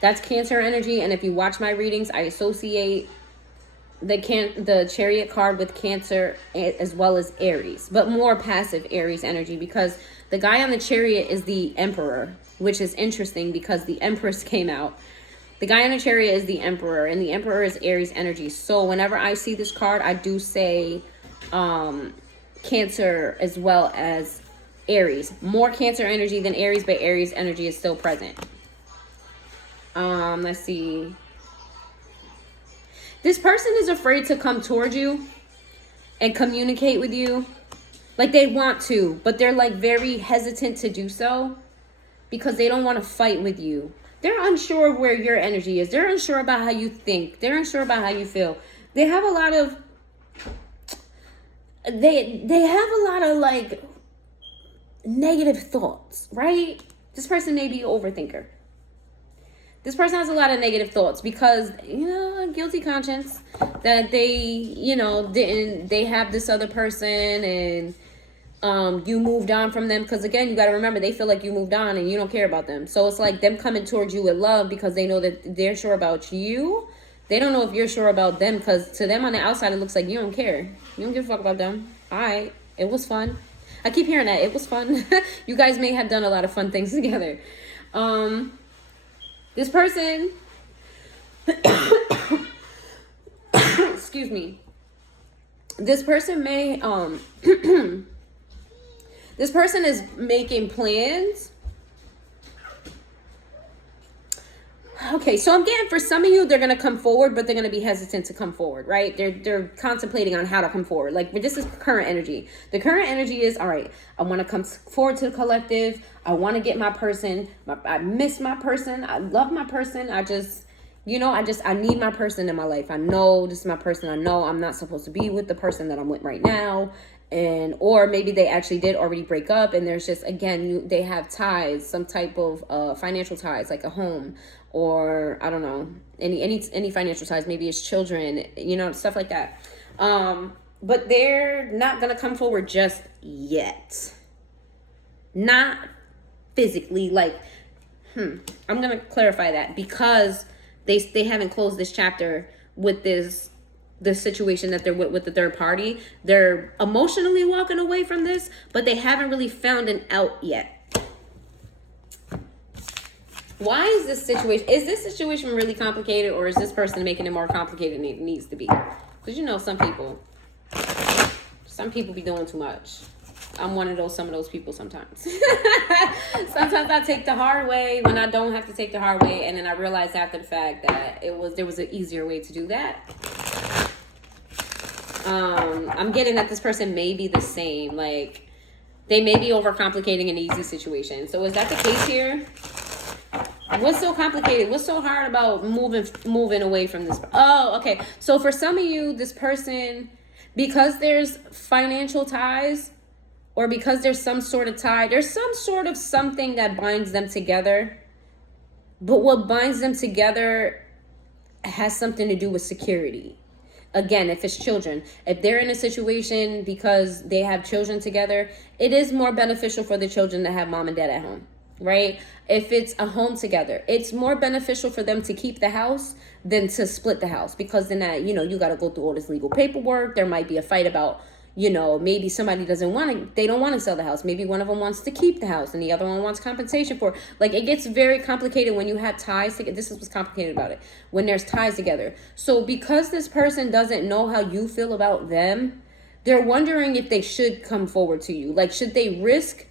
That's Cancer energy, and if you watch my readings, I associate the Chariot card with Cancer as well as Aries, but more passive Aries energy, because the guy on the Chariot is the Emperor, which is interesting because the Empress came out. The guy on the Chariot is the Emperor, and the Emperor is Aries energy. So whenever I see this card, I do say Cancer as well as Aries. More Cancer energy than Aries, but Aries energy is still present. Let's see. This person is afraid to come toward you and communicate with you. Like they want to, but they're like very hesitant to do so because they don't want to fight with you. They're unsure of where your energy is. They're unsure about how you think. They're unsure about how you feel. They have a lot of like negative thoughts, right? This person may be an overthinker. This person has a lot of negative thoughts because, a guilty conscience that they, they have this other person and you moved on from them. Because again, you got to remember, they feel like you moved on and you don't care about them. So it's like them coming towards you with love because they know that they're sure about you. They don't know if you're sure about them because to them on the outside, it looks like you don't care. You don't give a fuck about them. All right. It was fun. I keep hearing that. It was fun. You guys may have done a lot of fun things together. This person, excuse me. This person may, this person is making plans. Okay, so I'm getting for some of you, they're going to come forward, but they're going to be hesitant to come forward, right? They're contemplating on how to come forward. Like, this is current energy. The current energy is, all right, I want to come forward to the collective. I want to get my person. I miss my person. I love my person. I just, I need my person in my life. I know this is my person. I know I'm not supposed to be with the person that I'm with right now. Or maybe they actually did already break up and there's just, again, they have ties, some type of financial ties, like a home, or I don't know, any financial ties. Maybe it's children, stuff like that. But they're not gonna come forward just yet. Not physically, like, I'm gonna clarify that because they haven't closed this chapter with the situation that they're with the third party. They're emotionally walking away from this, but they haven't really found an out yet. Why is this situation really complicated, or is this person making it more complicated than it needs to be? Because some people be doing too much. I'm one of some of those people sometimes. Sometimes I take the hard way when I don't have to take the hard way, and then I realize after the fact that there was an easier way to do that. I'm getting that this person may be the same. Like, they may be overcomplicating an easy situation. So is that the case here? What's so complicated? What's so hard about moving away from this? Oh, okay. So for some of you, this person, because there's financial ties, or because there's some sort of tie, there's some sort of something that binds them together. But what binds them together has something to do with security. Again, if it's children, if they're in a situation because they have children together, it is more beneficial for the children to have mom and dad at home, right? If it's a home together, it's more beneficial for them to keep the house than to split the house, because then that, you got to go through all this legal paperwork. There might be a fight about, maybe somebody they don't want to sell the house. Maybe one of them wants to keep the house and the other one wants compensation for it. Like, it gets very complicated when you have ties together. This is what's complicated about it, when there's ties together. So because this person doesn't know how you feel about them, they're wondering if they should come forward to you. Like, should they risk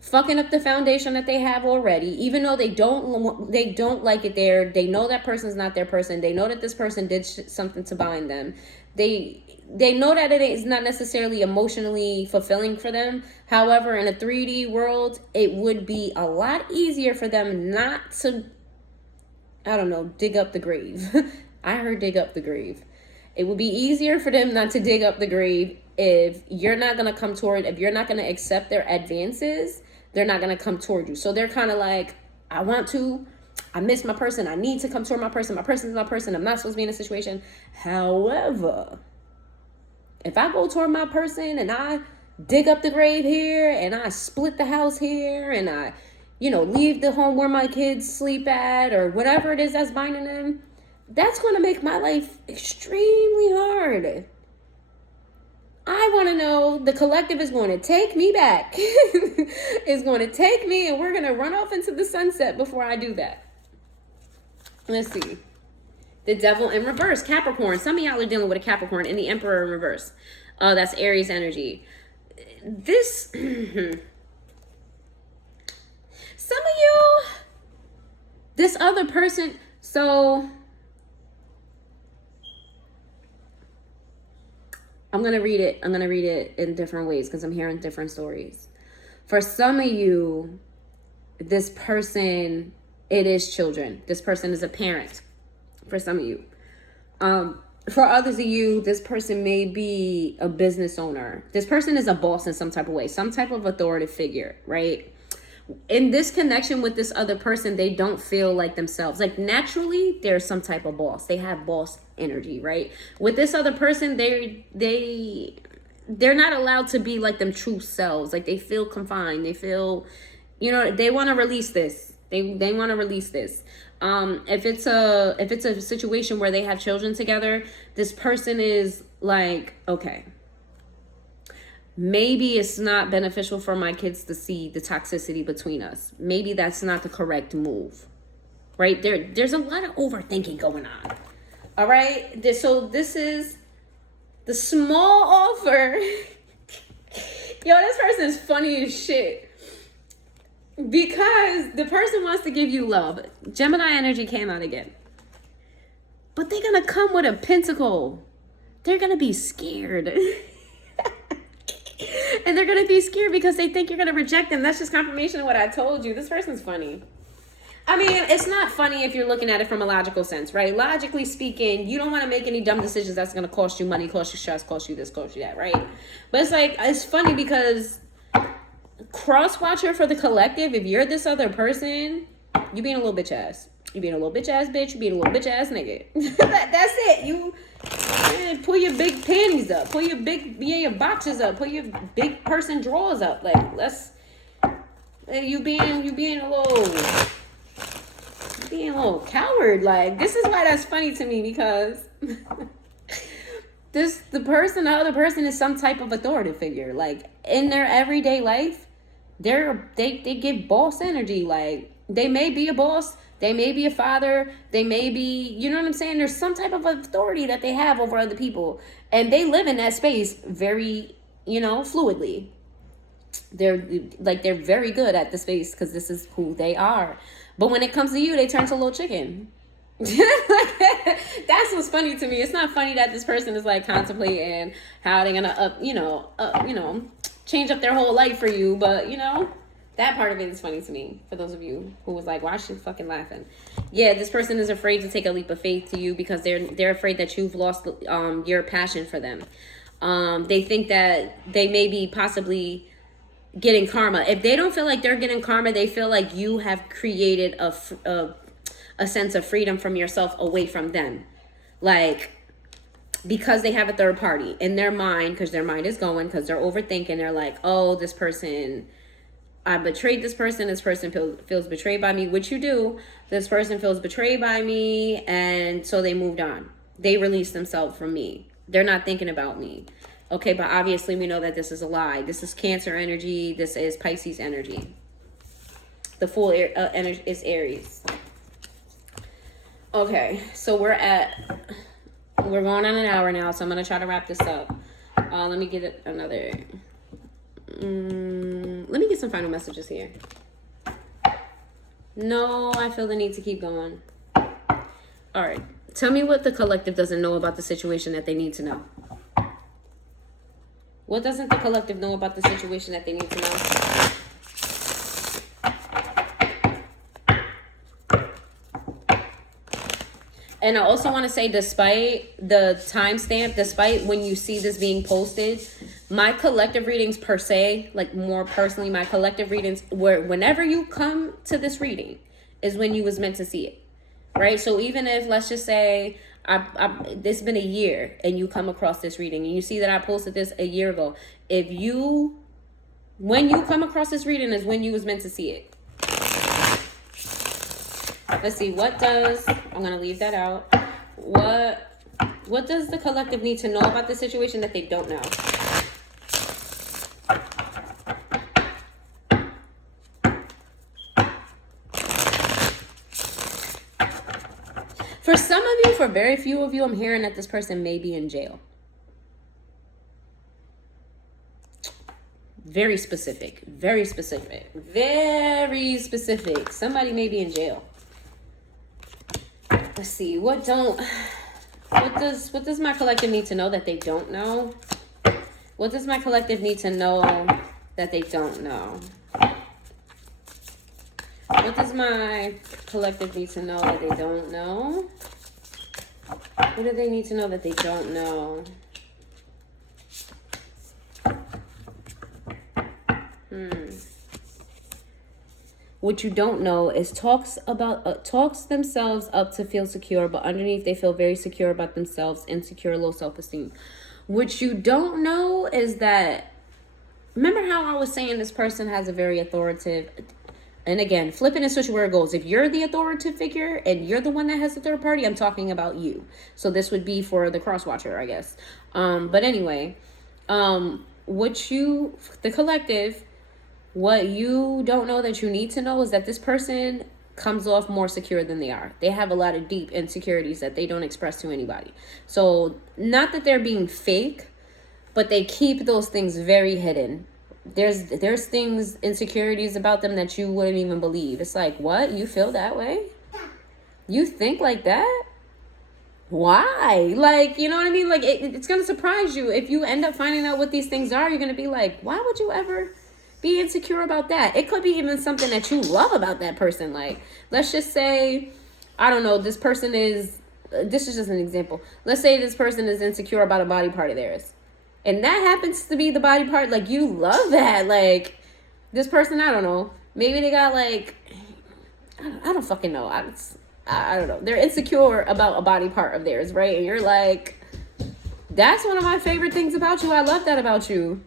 fucking up the foundation that they have already, even though they don't like it there? They know that person's not their person. They know that this person did something to bind them. They know that it is not necessarily emotionally fulfilling for them. However, in a 3D world, it would be a lot easier for them not to, dig up the grave. I heard dig up the grave. It would be easier for them not to dig up the grave if you're not going to come toward, if you're not going to accept their advances. They're not going to come toward you. So they're kind of like, I miss my person. I need to come toward my person. My person's my person. I'm not supposed to be in a situation. However, if I go toward my person and I dig up the grave here and I split the house here and I, leave the home where my kids sleep at or whatever it is that's binding them, that's going to make my life extremely hard. I want to know the collective is going to take me back. It's going to take me and we're going to run off into the sunset before I do that. Let's see. The Devil in reverse, Capricorn. Some of y'all are dealing with a Capricorn and the Emperor in reverse. That's Aries energy. This, some of you, this other person, so I'm going to read it. I'm going to read it in different ways because I'm hearing different stories. For some of you, this person, it is children. This person is a parent. For some of you. For others of you, this person may be a business owner. This person is a boss in some type of way, some type of authoritative figure, right? In this connection with this other person, they don't feel like themselves. Like naturally, they're some type of boss. They have boss energy, right? With this other person, they're not allowed to be like them true selves. Like they feel confined. They feel, they want to release this. They want to release this. If it's a situation where they have children together, this person is like, okay, maybe it's not beneficial for my kids to see the toxicity between us. Maybe that's not the correct move, right? There's a lot of overthinking going on. All right. So this is the small offer. Yo, this person is funny as shit. Because the person wants to give you love. Gemini energy came out again. But they're going to come with a pentacle. They're going to be scared. And they're going to be scared because they think you're going to reject them. That's just confirmation of what I told you. This person's funny. I mean, it's not funny if you're looking at it from a logical sense, right? Logically speaking, you don't want to make any dumb decisions that's going to cost you money, cost you stress, cost you this, cost you that, right? But it's like, it's funny because cross-watcher for the collective, if you're this other person, you being a little bitch ass. You being a little bitch ass bitch, you being a little bitch ass nigga. That's it. You pull your big panties up, pull your your boxes up, pull your big person drawers up. Like, you being a little coward. Like, this is why that's funny to me, because the other person is some type of authoritative figure. Like, in their everyday life, they give boss energy. Like, they may be a boss, they may be a father, they may be, you know what I'm saying? There's some type of authority that they have over other people, and they live in that space very, fluidly. They're very good at the space because this is who they are. But when it comes to you, they turn to a little chicken. That's what's funny to me. It's not funny that this person is like contemplating how they're gonna change up their whole life for you, but that part of it is funny to me. For those of you who was like, why is she fucking laughing? Yeah, this person is afraid to take a leap of faith to you because they're afraid that you've lost your passion for them. They think that they may be possibly getting karma. If they don't feel like they're getting karma, they feel like you have created a sense of freedom from yourself away from them. Like, because they have a third party in their mind, because their mind is going, because they're overthinking. They're like, oh, this person, I betrayed this person feels betrayed by me, which you do. This person feels betrayed by me, and so they moved on. They released themselves from me. They're not thinking about me. Okay, but obviously we know that this is a lie. This is Cancer energy. This is Pisces energy. The full energy is Aries. Okay, so we're going on an hour now, so I'm going to try to wrap this up. Let me get another... let me get some final messages here. No, I feel the need to keep going. All right. Tell me what the collective doesn't know about the situation that they need to know. What doesn't the collective know about the situation that they need to know? And I also want to say, despite the timestamp, despite when you see this being posted, my collective readings per se, like more personally, my collective readings, where whenever you come to this reading is when you was meant to see it, right? So even if, let's just say, it's been a year and you come across this reading and you see that I posted this a year ago, when you come across this reading is when you was meant to see it. Let's see, I'm going to leave that out. What does the collective need to know about the situation that they don't know? For some of you, for very few of you, I'm hearing that this person may be in jail. Very specific, very specific, very specific. Somebody may be in jail. Let's see, what does my collective need to know that they don't know? What does my collective need to know that they don't know? What does my collective need to know that they don't know? What do they need to know that they don't know? What you don't know is talks themselves up to feel secure, but underneath they feel very secure about themselves, insecure, low self-esteem. What you don't know is that, remember how I was saying this person has a very authoritative, and again, flipping and switching where it goes. If you're the authoritative figure and you're the one that has the third party, I'm talking about you. So this would be for the cross watcher, I guess. But anyway, the collective, what you don't know that you need to know is that this person comes off more secure than they are. They have a lot of deep insecurities that they don't express to anybody. So not that they're being fake, but they keep those things very hidden. There's things, insecurities about them that you wouldn't even believe. It's like, what? You feel that way? You think like that? Why? Like, you know what I mean? Like, it's going to surprise you. If you end up finding out what these things are, you're going to be like, why would you ever be insecure about that? It could be even something that you love about that person. Like, let's just say, I don't know, this is just an example. Let's say this person is insecure about a body part of theirs. And that happens to be the body part, like, you love that. Like, this person, I don't know, maybe they got, like, I don't fucking know. I don't know. They're insecure about a body part of theirs, right? And you're like, that's one of my favorite things about you. I love that about you.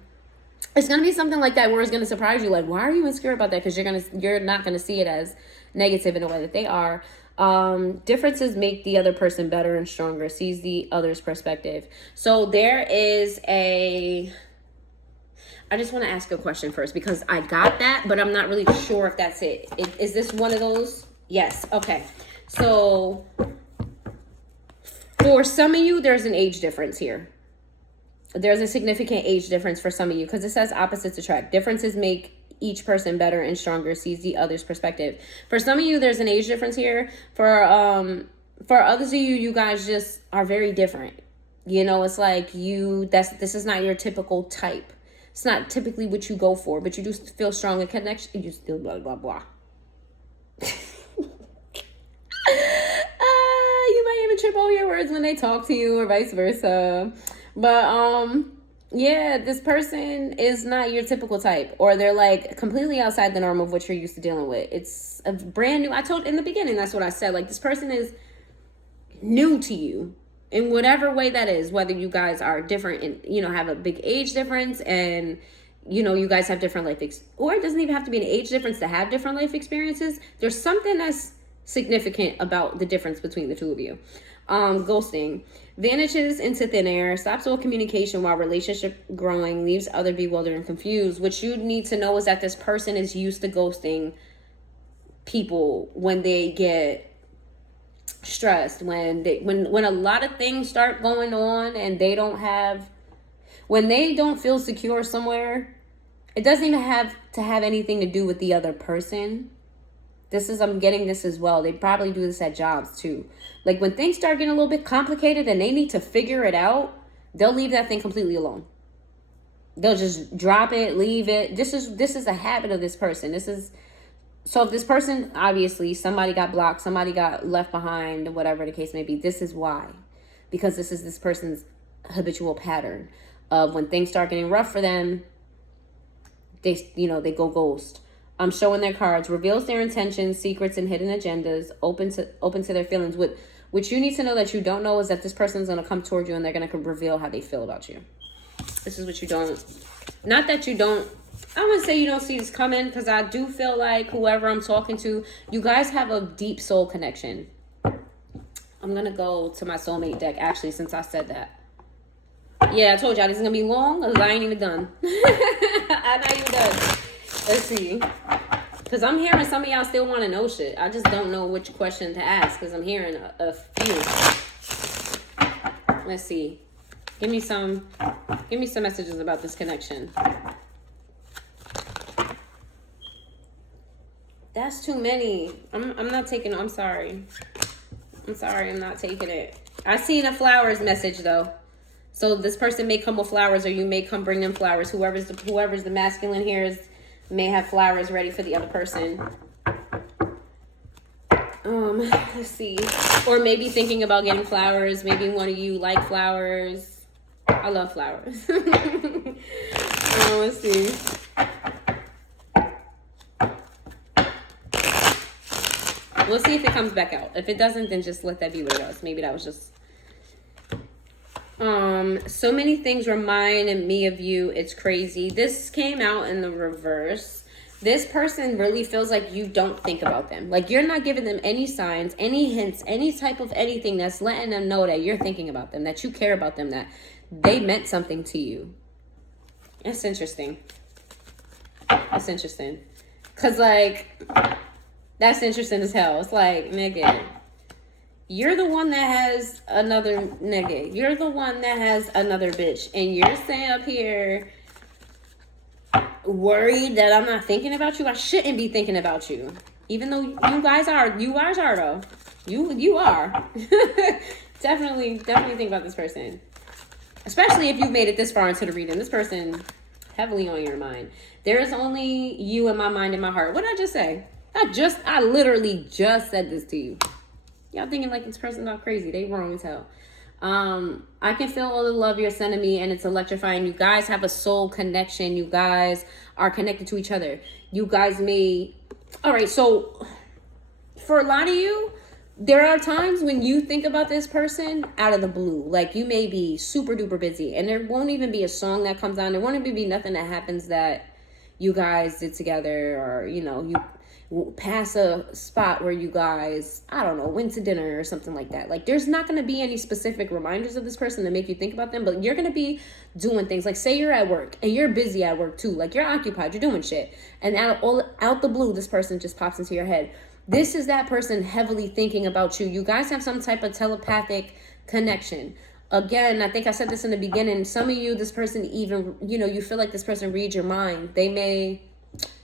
It's going to be something like that where it's going to surprise you. Like, why are you insecure about that? Because you're not going to see it as negative in a way that they are. Differences make the other person better and stronger, sees the other's perspective. So I just want to ask a question first because I got that, but I'm not really sure if that's it. Is this one of those? Yes. Okay. So for some of you, there's an age difference here. There's a significant age difference for some of you because it says opposites attract. Differences make each person better and stronger, sees the other's perspective. For some of you, there's an age difference here. For others of you, you guys just are very different. You know, it's like this is not your typical type. It's not typically what you go for, but you do feel strong in connection. You still blah, blah, blah. You might even trip over your words when they talk to you or vice versa. But, yeah, this person is not your typical type, or they're like completely outside the norm of what you're used to dealing with. It's a brand new, I told in the beginning, that's what I said. Like, this person is new to you in whatever way that is, whether you guys are different and, you know, have a big age difference and, you know, you guys have different or it doesn't even have to be an age difference to have different life experiences. There's something that's significant about the difference between the two of you. Ghosting vanishes into thin air, stops all communication while relationship growing, leaves other bewildered and confused. What you need to know is that this person is used to ghosting people when they get stressed, when a lot of things start going on and when they don't feel secure somewhere. It doesn't even have to have anything to do with the other person. I'm getting this as well. They probably do this at jobs too. Like, when things start getting a little bit complicated and they need to figure it out, they'll leave that thing completely alone. They'll just drop it, leave it. This is a habit of this person. So if this person, obviously, somebody got blocked, somebody got left behind, whatever the case may be, this is why. Because this is this person's habitual pattern of when things start getting rough for them, they go ghost. Showing their cards, reveals their intentions, secrets, and hidden agendas, open to their feelings. What you need to know that you don't know is that this person's going to come toward you and they're going to reveal how they feel about you. This is what you don't, not that you don't, I wouldn't say you don't see this coming, because I do feel like whoever I'm talking to, you guys have a deep soul connection. I'm going to go to my soulmate deck, actually, since I said that. Yeah, I told y'all this is going to be long, because I ain't even done. I'm not even done. Let's see. Because I'm hearing some of y'all still want to know shit. I just don't know which question to ask, because I'm hearing a few. Let's see. Give me some messages about this connection. That's too many. I'm not taking it. I'm sorry. I'm not taking it. I seen a flowers message though. So this person may come with flowers, or you may come bring them flowers. Whoever's the masculine here may have flowers ready for the other person. Let's see. Or maybe thinking about getting flowers. Maybe one of you like flowers. I love flowers. Let's see. We'll see if it comes back out. If it doesn't, then just let that be what it was. Maybe that was just... so many things remind me of you. It's crazy. This came out in the reverse. This person really feels like you don't think about them. Like you're not giving them any signs, any hints, any type of anything that's letting them know that you're thinking about them, that you care about them, that they meant something to you. That's interesting. That's interesting. Because, like, that's interesting as hell. It's like, nigga, you're the one that has another nigga. You're the one that has another bitch. And you're staying up here worried that I'm not thinking about you. I shouldn't be thinking about you. Even though you guys are though. You are. Definitely think about this person. Especially if you've made it this far into the reading. This person heavily on your mind. There is only you in my mind and my heart. What did I just say? I literally just said this to you. Y'all thinking like this person's not crazy. They wrong as hell. I can feel all the love you're sending me, and it's electrifying. You guys have a soul connection. You guys are connected to each other. You guys may... All right, so for a lot of you, there are times when you think about this person out of the blue. Like, you may be super duper busy, and there won't even be a song that comes on. There won't even be nothing that happens that you guys did together, or, you know, you pass a spot where you guys, I don't know, went to dinner or something like that. Like, there's not going to be any specific reminders of this person to make you think about them, but you're going to be doing things. Like, say you're at work and you're busy at work too. Like, you're occupied, you're doing shit, and out the blue, this person just pops into your head. This is that person heavily thinking about you. You guys have some type of telepathic connection. Again, I think I said this in the beginning. Some of you, this person even, you know, you feel like this person reads your mind. They may...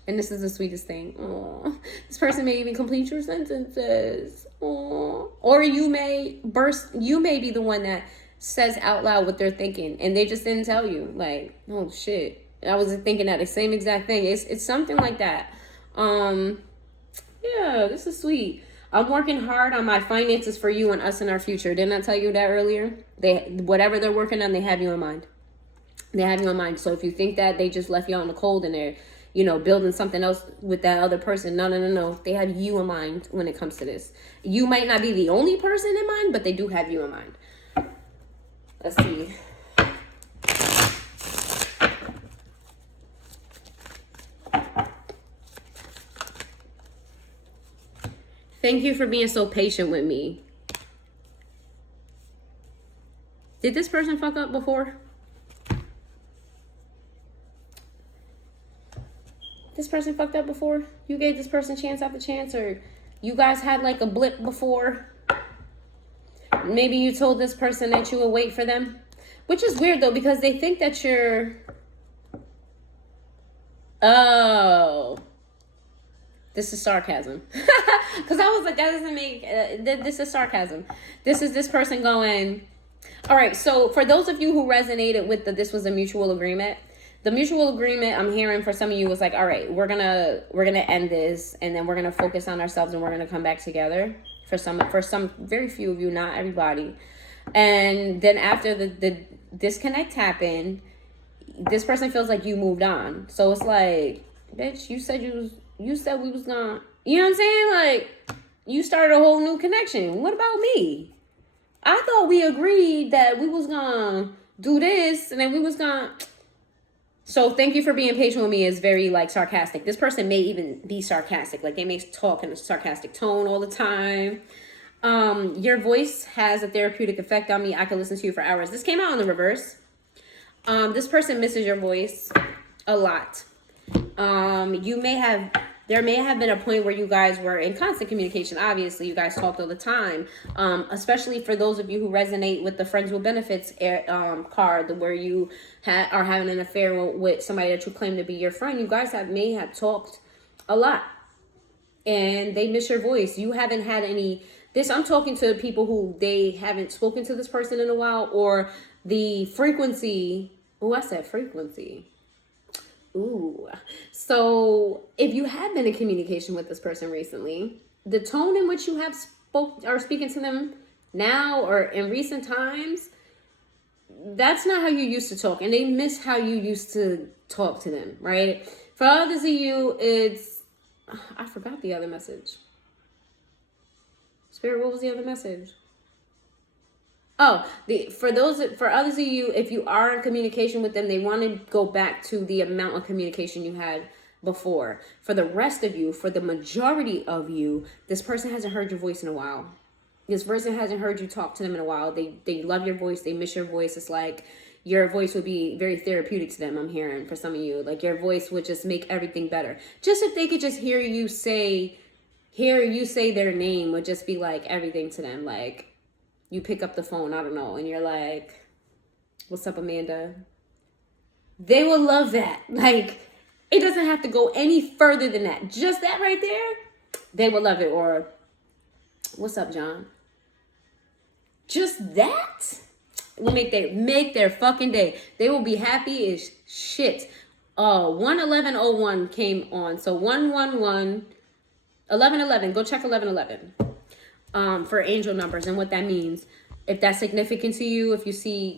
And this is the sweetest thing. Aww. This person may even complete your sentences. Aww. Or you may be the one that says out loud what they're thinking, and they just didn't tell you. Like, oh shit, I was thinking that the same exact thing. It's something like that. Yeah, this is sweet. I'm working hard on my finances for you and us in our future. Didn't I tell you that earlier? Whatever they're working on, they have you in mind. They have you in mind. So if you think that they just left you out in the cold and they're, you know, building something else with that other person. No. They have you in mind when it comes to this. You might not be the only person in mind, but they do have you in mind. Let's see. Thank you for being so patient with me. Did this person fuck up before? This person fucked up before? You gave this person chance after chance, or you guys had like a blip before? Maybe you told this person that you would wait for them, which is weird though, because they think that you're... Oh, this is sarcasm. Because I was like, that doesn't make... this is sarcasm. This is this person going... All right, so for those of you who resonated with this was a mutual agreement. The mutual agreement I'm hearing for some of you was like, all right, we're gonna end this, and then we're gonna focus on ourselves, and we're gonna come back together. For some very few of you, not everybody. And then after the disconnect happened, this person feels like you moved on. So it's like, bitch, you said we was gonna, you know what I'm saying? Like, you started a whole new connection. What about me? I thought we agreed that we was gonna do this, and then we was gonna... So thank you for being patient with me is very like sarcastic. This person may even be sarcastic. Like they may talk in a sarcastic tone all the time. Your voice has a therapeutic effect on me. I could listen to you for hours. This came out in the reverse. This person misses your voice a lot. There may have been a point where you guys were in constant communication. Obviously, you guys talked all the time. Especially for those of you who resonate with the Friends with Benefits card, where you are having an affair with somebody that you claim to be your friend. You guys may have talked a lot, and they miss your voice. You haven't had any... I'm talking to people who they haven't spoken to this person in a while, or The frequency. Oh, I said frequency. Ooh. So if you have been in communication with this person recently, the tone in which you have spoke or speaking to them now or in recent times, that's not how you used to talk. And they miss how you used to talk to them, right? For others of you, it's, I forgot the other message. Spirit, what was the other message? Oh, for others of you, if you are in communication with them, they want to go back to the amount of communication you had before. For the rest of you, for the majority of you, this person hasn't heard your voice in a while. This person hasn't heard you talk to them in a while. They love your voice. They miss your voice. It's like your voice would be very therapeutic to them. I'm hearing for some of you, like your voice would just make everything better. Just if they could just hear you say their name would just be like everything to them. Like, you pick up the phone, I don't know, and you're like, what's up, Amanda? They will love that. Like, it doesn't have to go any further than that. Just that right there, they will love it. Or, what's up, John? Just that will make their fucking day. They will be happy as shit. 11101 came on. So 111, 1111, go check 1111. For angel numbers and what that means. If that's significant to you, if you see,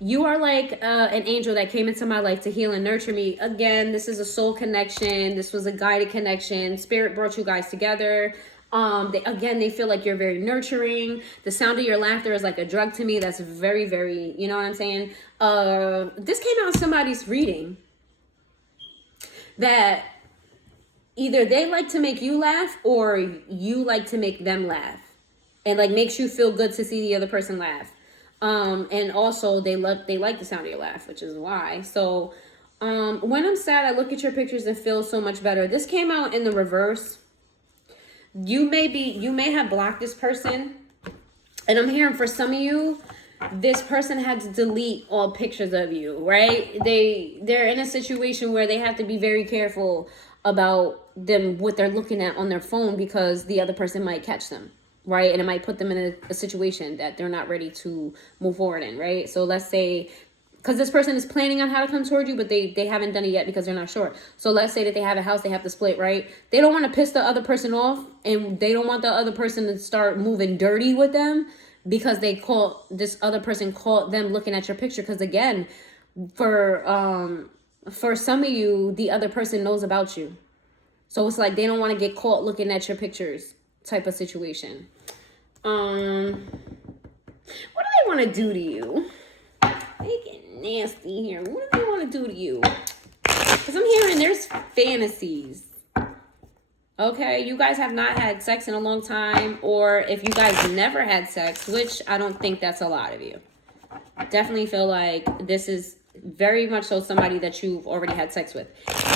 you are like an angel that came into my life to heal and nurture me. Again, this is a soul connection. This was a guided connection. Spirit brought you guys together. They feel like you're very nurturing. The sound of your laughter is like a drug to me. That's very, very, you know what I'm saying? This came out in somebody's reading that either they like to make you laugh or you like to make them laugh. And like makes you feel good to see the other person laugh. And also they like the sound of your laugh, which is why. So when I'm sad, I look at your pictures and feel so much better. This came out in the reverse. You may have blocked this person. And I'm hearing for some of you, this person had to delete all pictures of you, right? They're in a situation where they have to be very careful about what they're looking at on their phone because the other person might catch them, right? And it might put them in a situation that they're not ready to move forward in, right? So let's say, because this person is planning on how to come toward you, but they haven't done it yet because they're not sure. So let's say that they have a house, they have to split, right? They don't want to piss the other person off, and they don't want the other person to start moving dirty with them because this other person caught them looking at your picture. Because again, for some of you, the other person knows about you. So it's like they don't want to get caught looking at your pictures type of situation. What do they want to do to you? They get nasty here. What do they want to do to you? Because I'm hearing there's fantasies. Okay, you guys have not had sex in a long time, or if you guys never had sex, which I don't think that's a lot of you. Definitely feel like this is very much so somebody that you've already had sex with.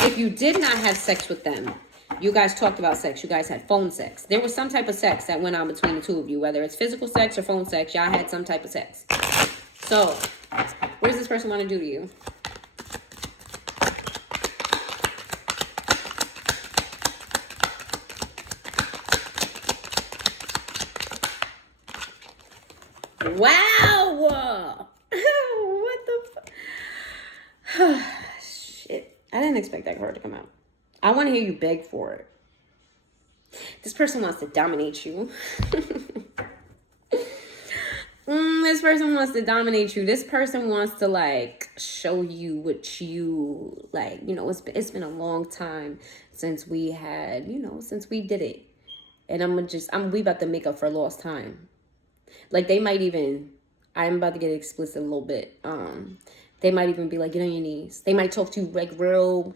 If you did not have sex with them, you guys talked about sex. You guys had phone sex. There was some type of sex that went on between the two of you, whether it's physical sex or phone sex. Y'all had some type of sex. So, what does this person want to do to you? Wow! What the shit. I didn't expect that card to come out. I want to hear you beg for it. This person wants to dominate you. This person wants to dominate you. This person wants to like show you what you like. It's been a long time since we had, since we did it. And we about to make up for lost time. Like they might even, I'm about to get explicit a little bit. They might even be like, get on your knees. They might talk to you like real.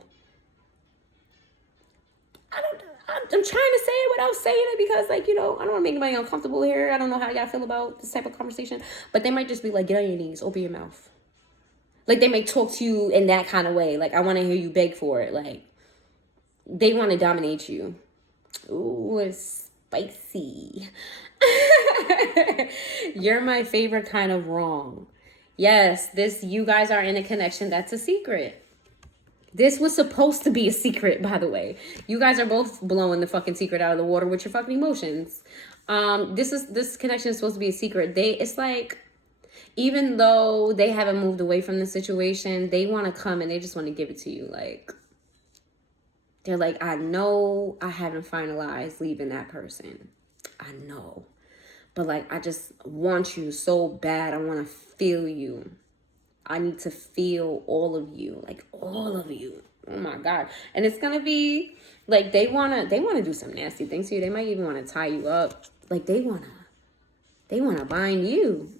I'm trying to say it without saying it because, I don't want to make anybody uncomfortable here. I don't know how y'all feel about this type of conversation. But they might just be like, get on your knees, open your mouth. Like, they might talk to you in that kind of way. Like, I want to hear you beg for it. Like, they want to dominate you. Ooh, it's spicy. You're my favorite kind of wrong. Yes, you guys are in a connection that's a secret. This was supposed to be a secret, by the way. You guys are both blowing the fucking secret out of the water with your fucking emotions. This connection is supposed to be a secret. It's like even though they haven't moved away from the situation, they want to come and they just want to give it to you. Like, they're like, I know I haven't finalized leaving that person. I know. But like, I just want you so bad. I want to feel you. I need to feel all of you. Like, all of you. Oh my God. And it's going to be like, they want to do some nasty things to you. They might even want to tie you up. Like, they want to bind you.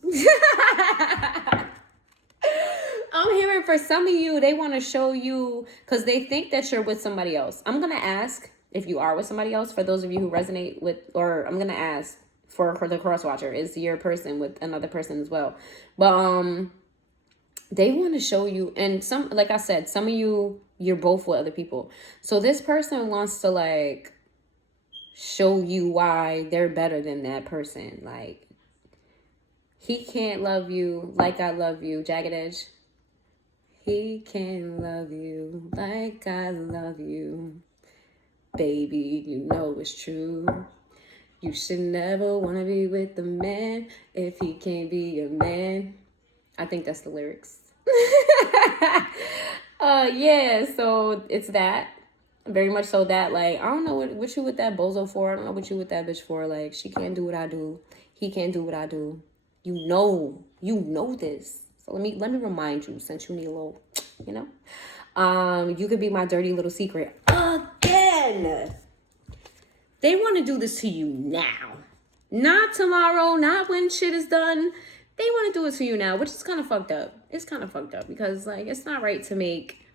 I'm hearing for some of you, they want to show you, because they think that you're with somebody else. I'm going to ask if you are with somebody else, for those of you who resonate with, or I'm going to ask for the cross watcher, is your person with another person as well. But they want to show you, and some, like I said, some of you, you're both with other people. So this person wants to like show you why they're better than that person. Like, he can't love you like I love you, Jagged Edge. He can love you like I love you. Baby, you know it's true. You should never want to be with a man if he can't be a man. I think that's the lyrics. Yeah, so it's that. Very much so that, like, I don't know what you with that bozo for. I don't know what you with that bitch for. Like, she can't do what I do. He can't do what I do. You know this. So let me remind you, since you need a little, you know. You could be my dirty little secret again. They want to do this to you now. Not tomorrow, not when shit is done. They want to do it to you now, which is kind of fucked up. It's kind of fucked up because, like, it's not right to make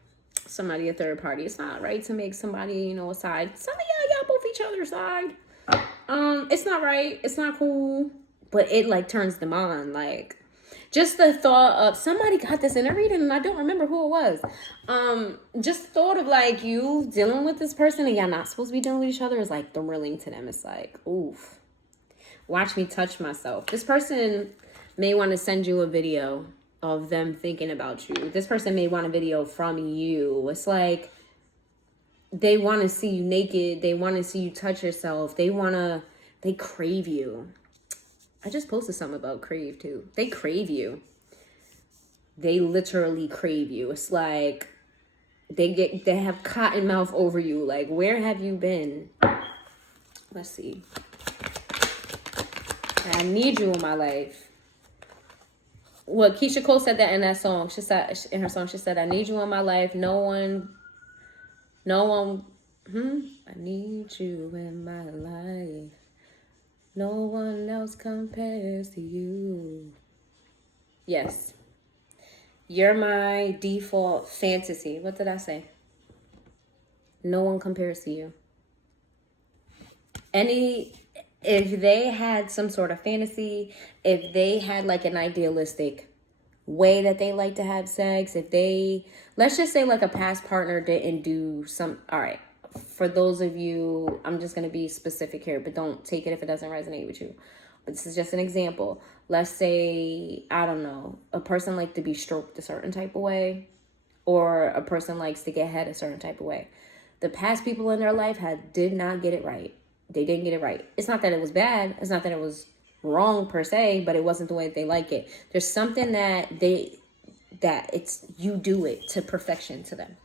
somebody a third party. It's not right to make somebody, you know, a side. Some of y'all both each other's side. It's not right. It's not cool. But it, like, turns them on. Like, just the thought of, somebody got this in a reading and I don't remember who it was. Just thought of, like, you dealing with this person and y'all not supposed to be dealing with each other is, like, thrilling to them. It's like, oof. Watch me touch myself. This person may want to send you a video of them thinking about you. This person may want a video from you. It's like, they want to see you naked. They want to see you touch yourself. They crave you. I just posted something about crave too. They crave you. They literally crave you. It's like they have cotton mouth over you. Like, where have you been? Let's see. I need you in my life. Well, Keisha Cole said that in that song. She said in her song, she said, I need you in my life. No one, I need you in my life. No one else compares to you. Yes. You're my default fantasy. What did I say? No one compares to you. If they had some sort of fantasy, if they had like an idealistic way that they like to have sex, let's just say like a past partner didn't do all right. For those of you, I'm just going to be specific here, but don't take it if it doesn't resonate with you. But this is just an example. Let's say, I don't know, a person likes to be stroked a certain type of way, or a person likes to get head a certain type of way. The past people in their life did not get it right. They didn't get it right. It's not that it was bad. It's not that it was wrong per se, but it wasn't the way that they like it. There's something you do it to perfection to them.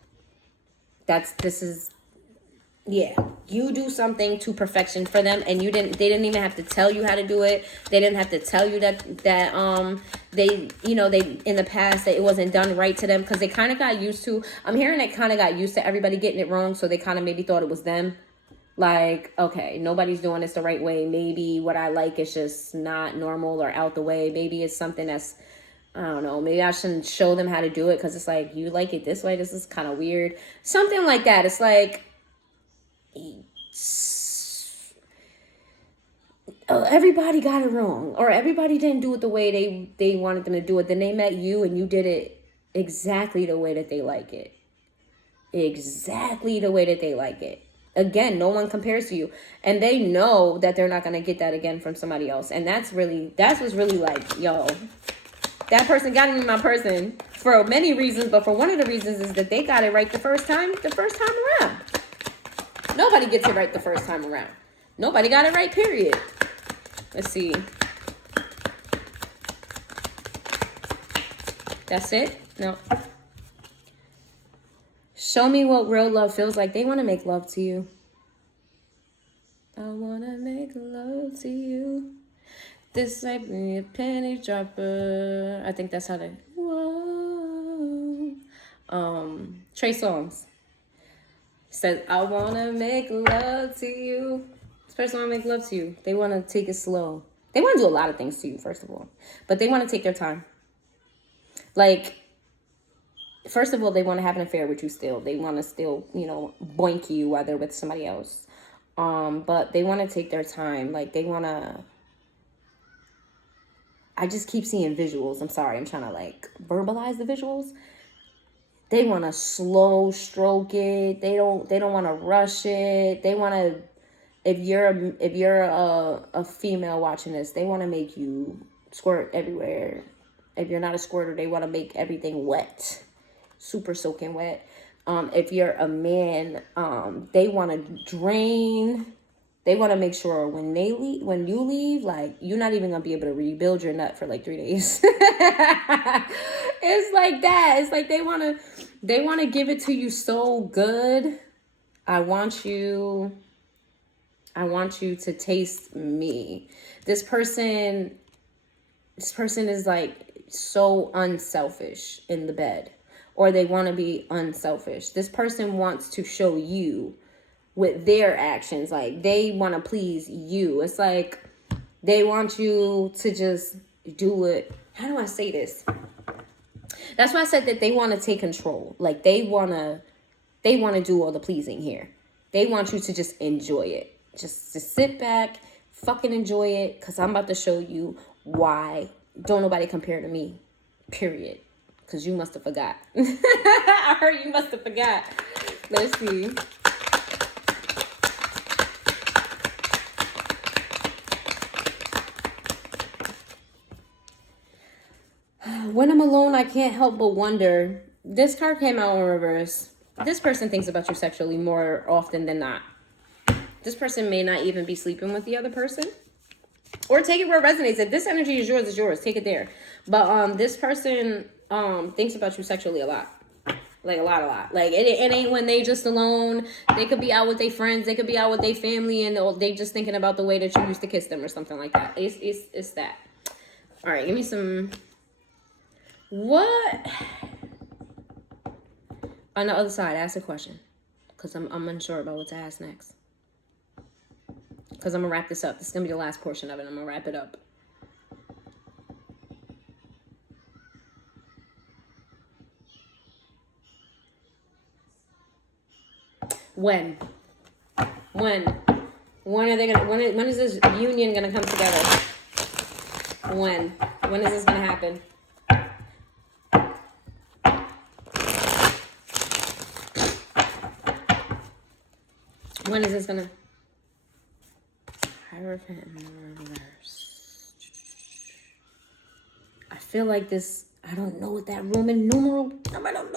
You do something to perfection for them, and they didn't even have to tell you how to do it. They didn't have to tell you that they in the past that it wasn't done right to them, because they kind of got used to, I'm hearing they kind of got used to everybody getting it wrong, so they kind of maybe thought it was them. Like, okay, nobody's doing this the right way. Maybe what I like is just not normal or out the way. Maybe it's something that's, I don't know, maybe I shouldn't show them how to do it because it's like, you like it this way. This is kind of weird. Something like that. It's like, everybody got it wrong, or everybody didn't do it the way they wanted them to do it. Then they met you and you did it exactly the way that they like it. Exactly the way that they like it. Again, no one compares to you. And they know that they're not going to get that again from somebody else. And that's what's really like, yo, that person got to be my person for many reasons. But for one of the reasons is that they got it right the first time around. Nobody gets it right the first time around. Nobody got it right, period. Let's see. That's it? No. Show me what real love feels like. They want to make love to you. I want to make love to you. This might be a penny dropper. I think that's how they... Whoa. Trey Songz says, I want to make love to you. This person want to make love to you. They want to take it slow. They want to do a lot of things to you, first of all. But they want to take their time. Like... First of all, they want to have an affair with you still. They want to still, you know, boink you while they're with somebody else. But they want to take their time. Like, they want to... I just keep seeing visuals. I'm sorry. I'm trying to, like, verbalize the visuals. They want to slow stroke it. They don't want to rush it. They want to... If you're a female watching this, they want to make you squirt everywhere. If you're not a squirter, they want to make everything wet. Super soaking wet. If you're a man, they want to drain. They want to make sure when you leave, like, you're not even gonna be able to rebuild your nut for like 3 days. It's like that. It's like they want to give it to you so good. I want you to taste me. This person is like so unselfish in the bed. Or they want to be unselfish. This person wants to show you with their actions. Like, they want to please you. It's like they want you to just do it. How do I say this? That's why I said that they want to take control. Like, they want to do all the pleasing here. They want you to just enjoy it. Just to sit back, fucking enjoy it. Because I'm about to show you why don't nobody compare to me. Period. Because you must have forgot. I heard you must have forgot. Let's see. When I'm alone, I can't help but wonder. This card came out in reverse. This person thinks about you sexually more often than not. This person may not even be sleeping with the other person. Or take it where it resonates. If this energy is yours, it's yours. Take it there. But this person... thinks about you sexually a lot. Like, a lot. Like, it ain't when they just alone. They could be out with their friends. They could be out with their family. And they just thinking about the way that you used to kiss them or something like that. It's that. All right, give me some... What? On the other side, ask a question. Because I'm unsure about what to ask next. Because I'm going to wrap this up. This is going to be the last portion of it. I'm going to wrap it up. When are they gonna? When is this union gonna come together? When is this gonna happen? When is this gonna? Hierophant in reverse. I feel like this. I don't know what that Roman numeral. I don't know.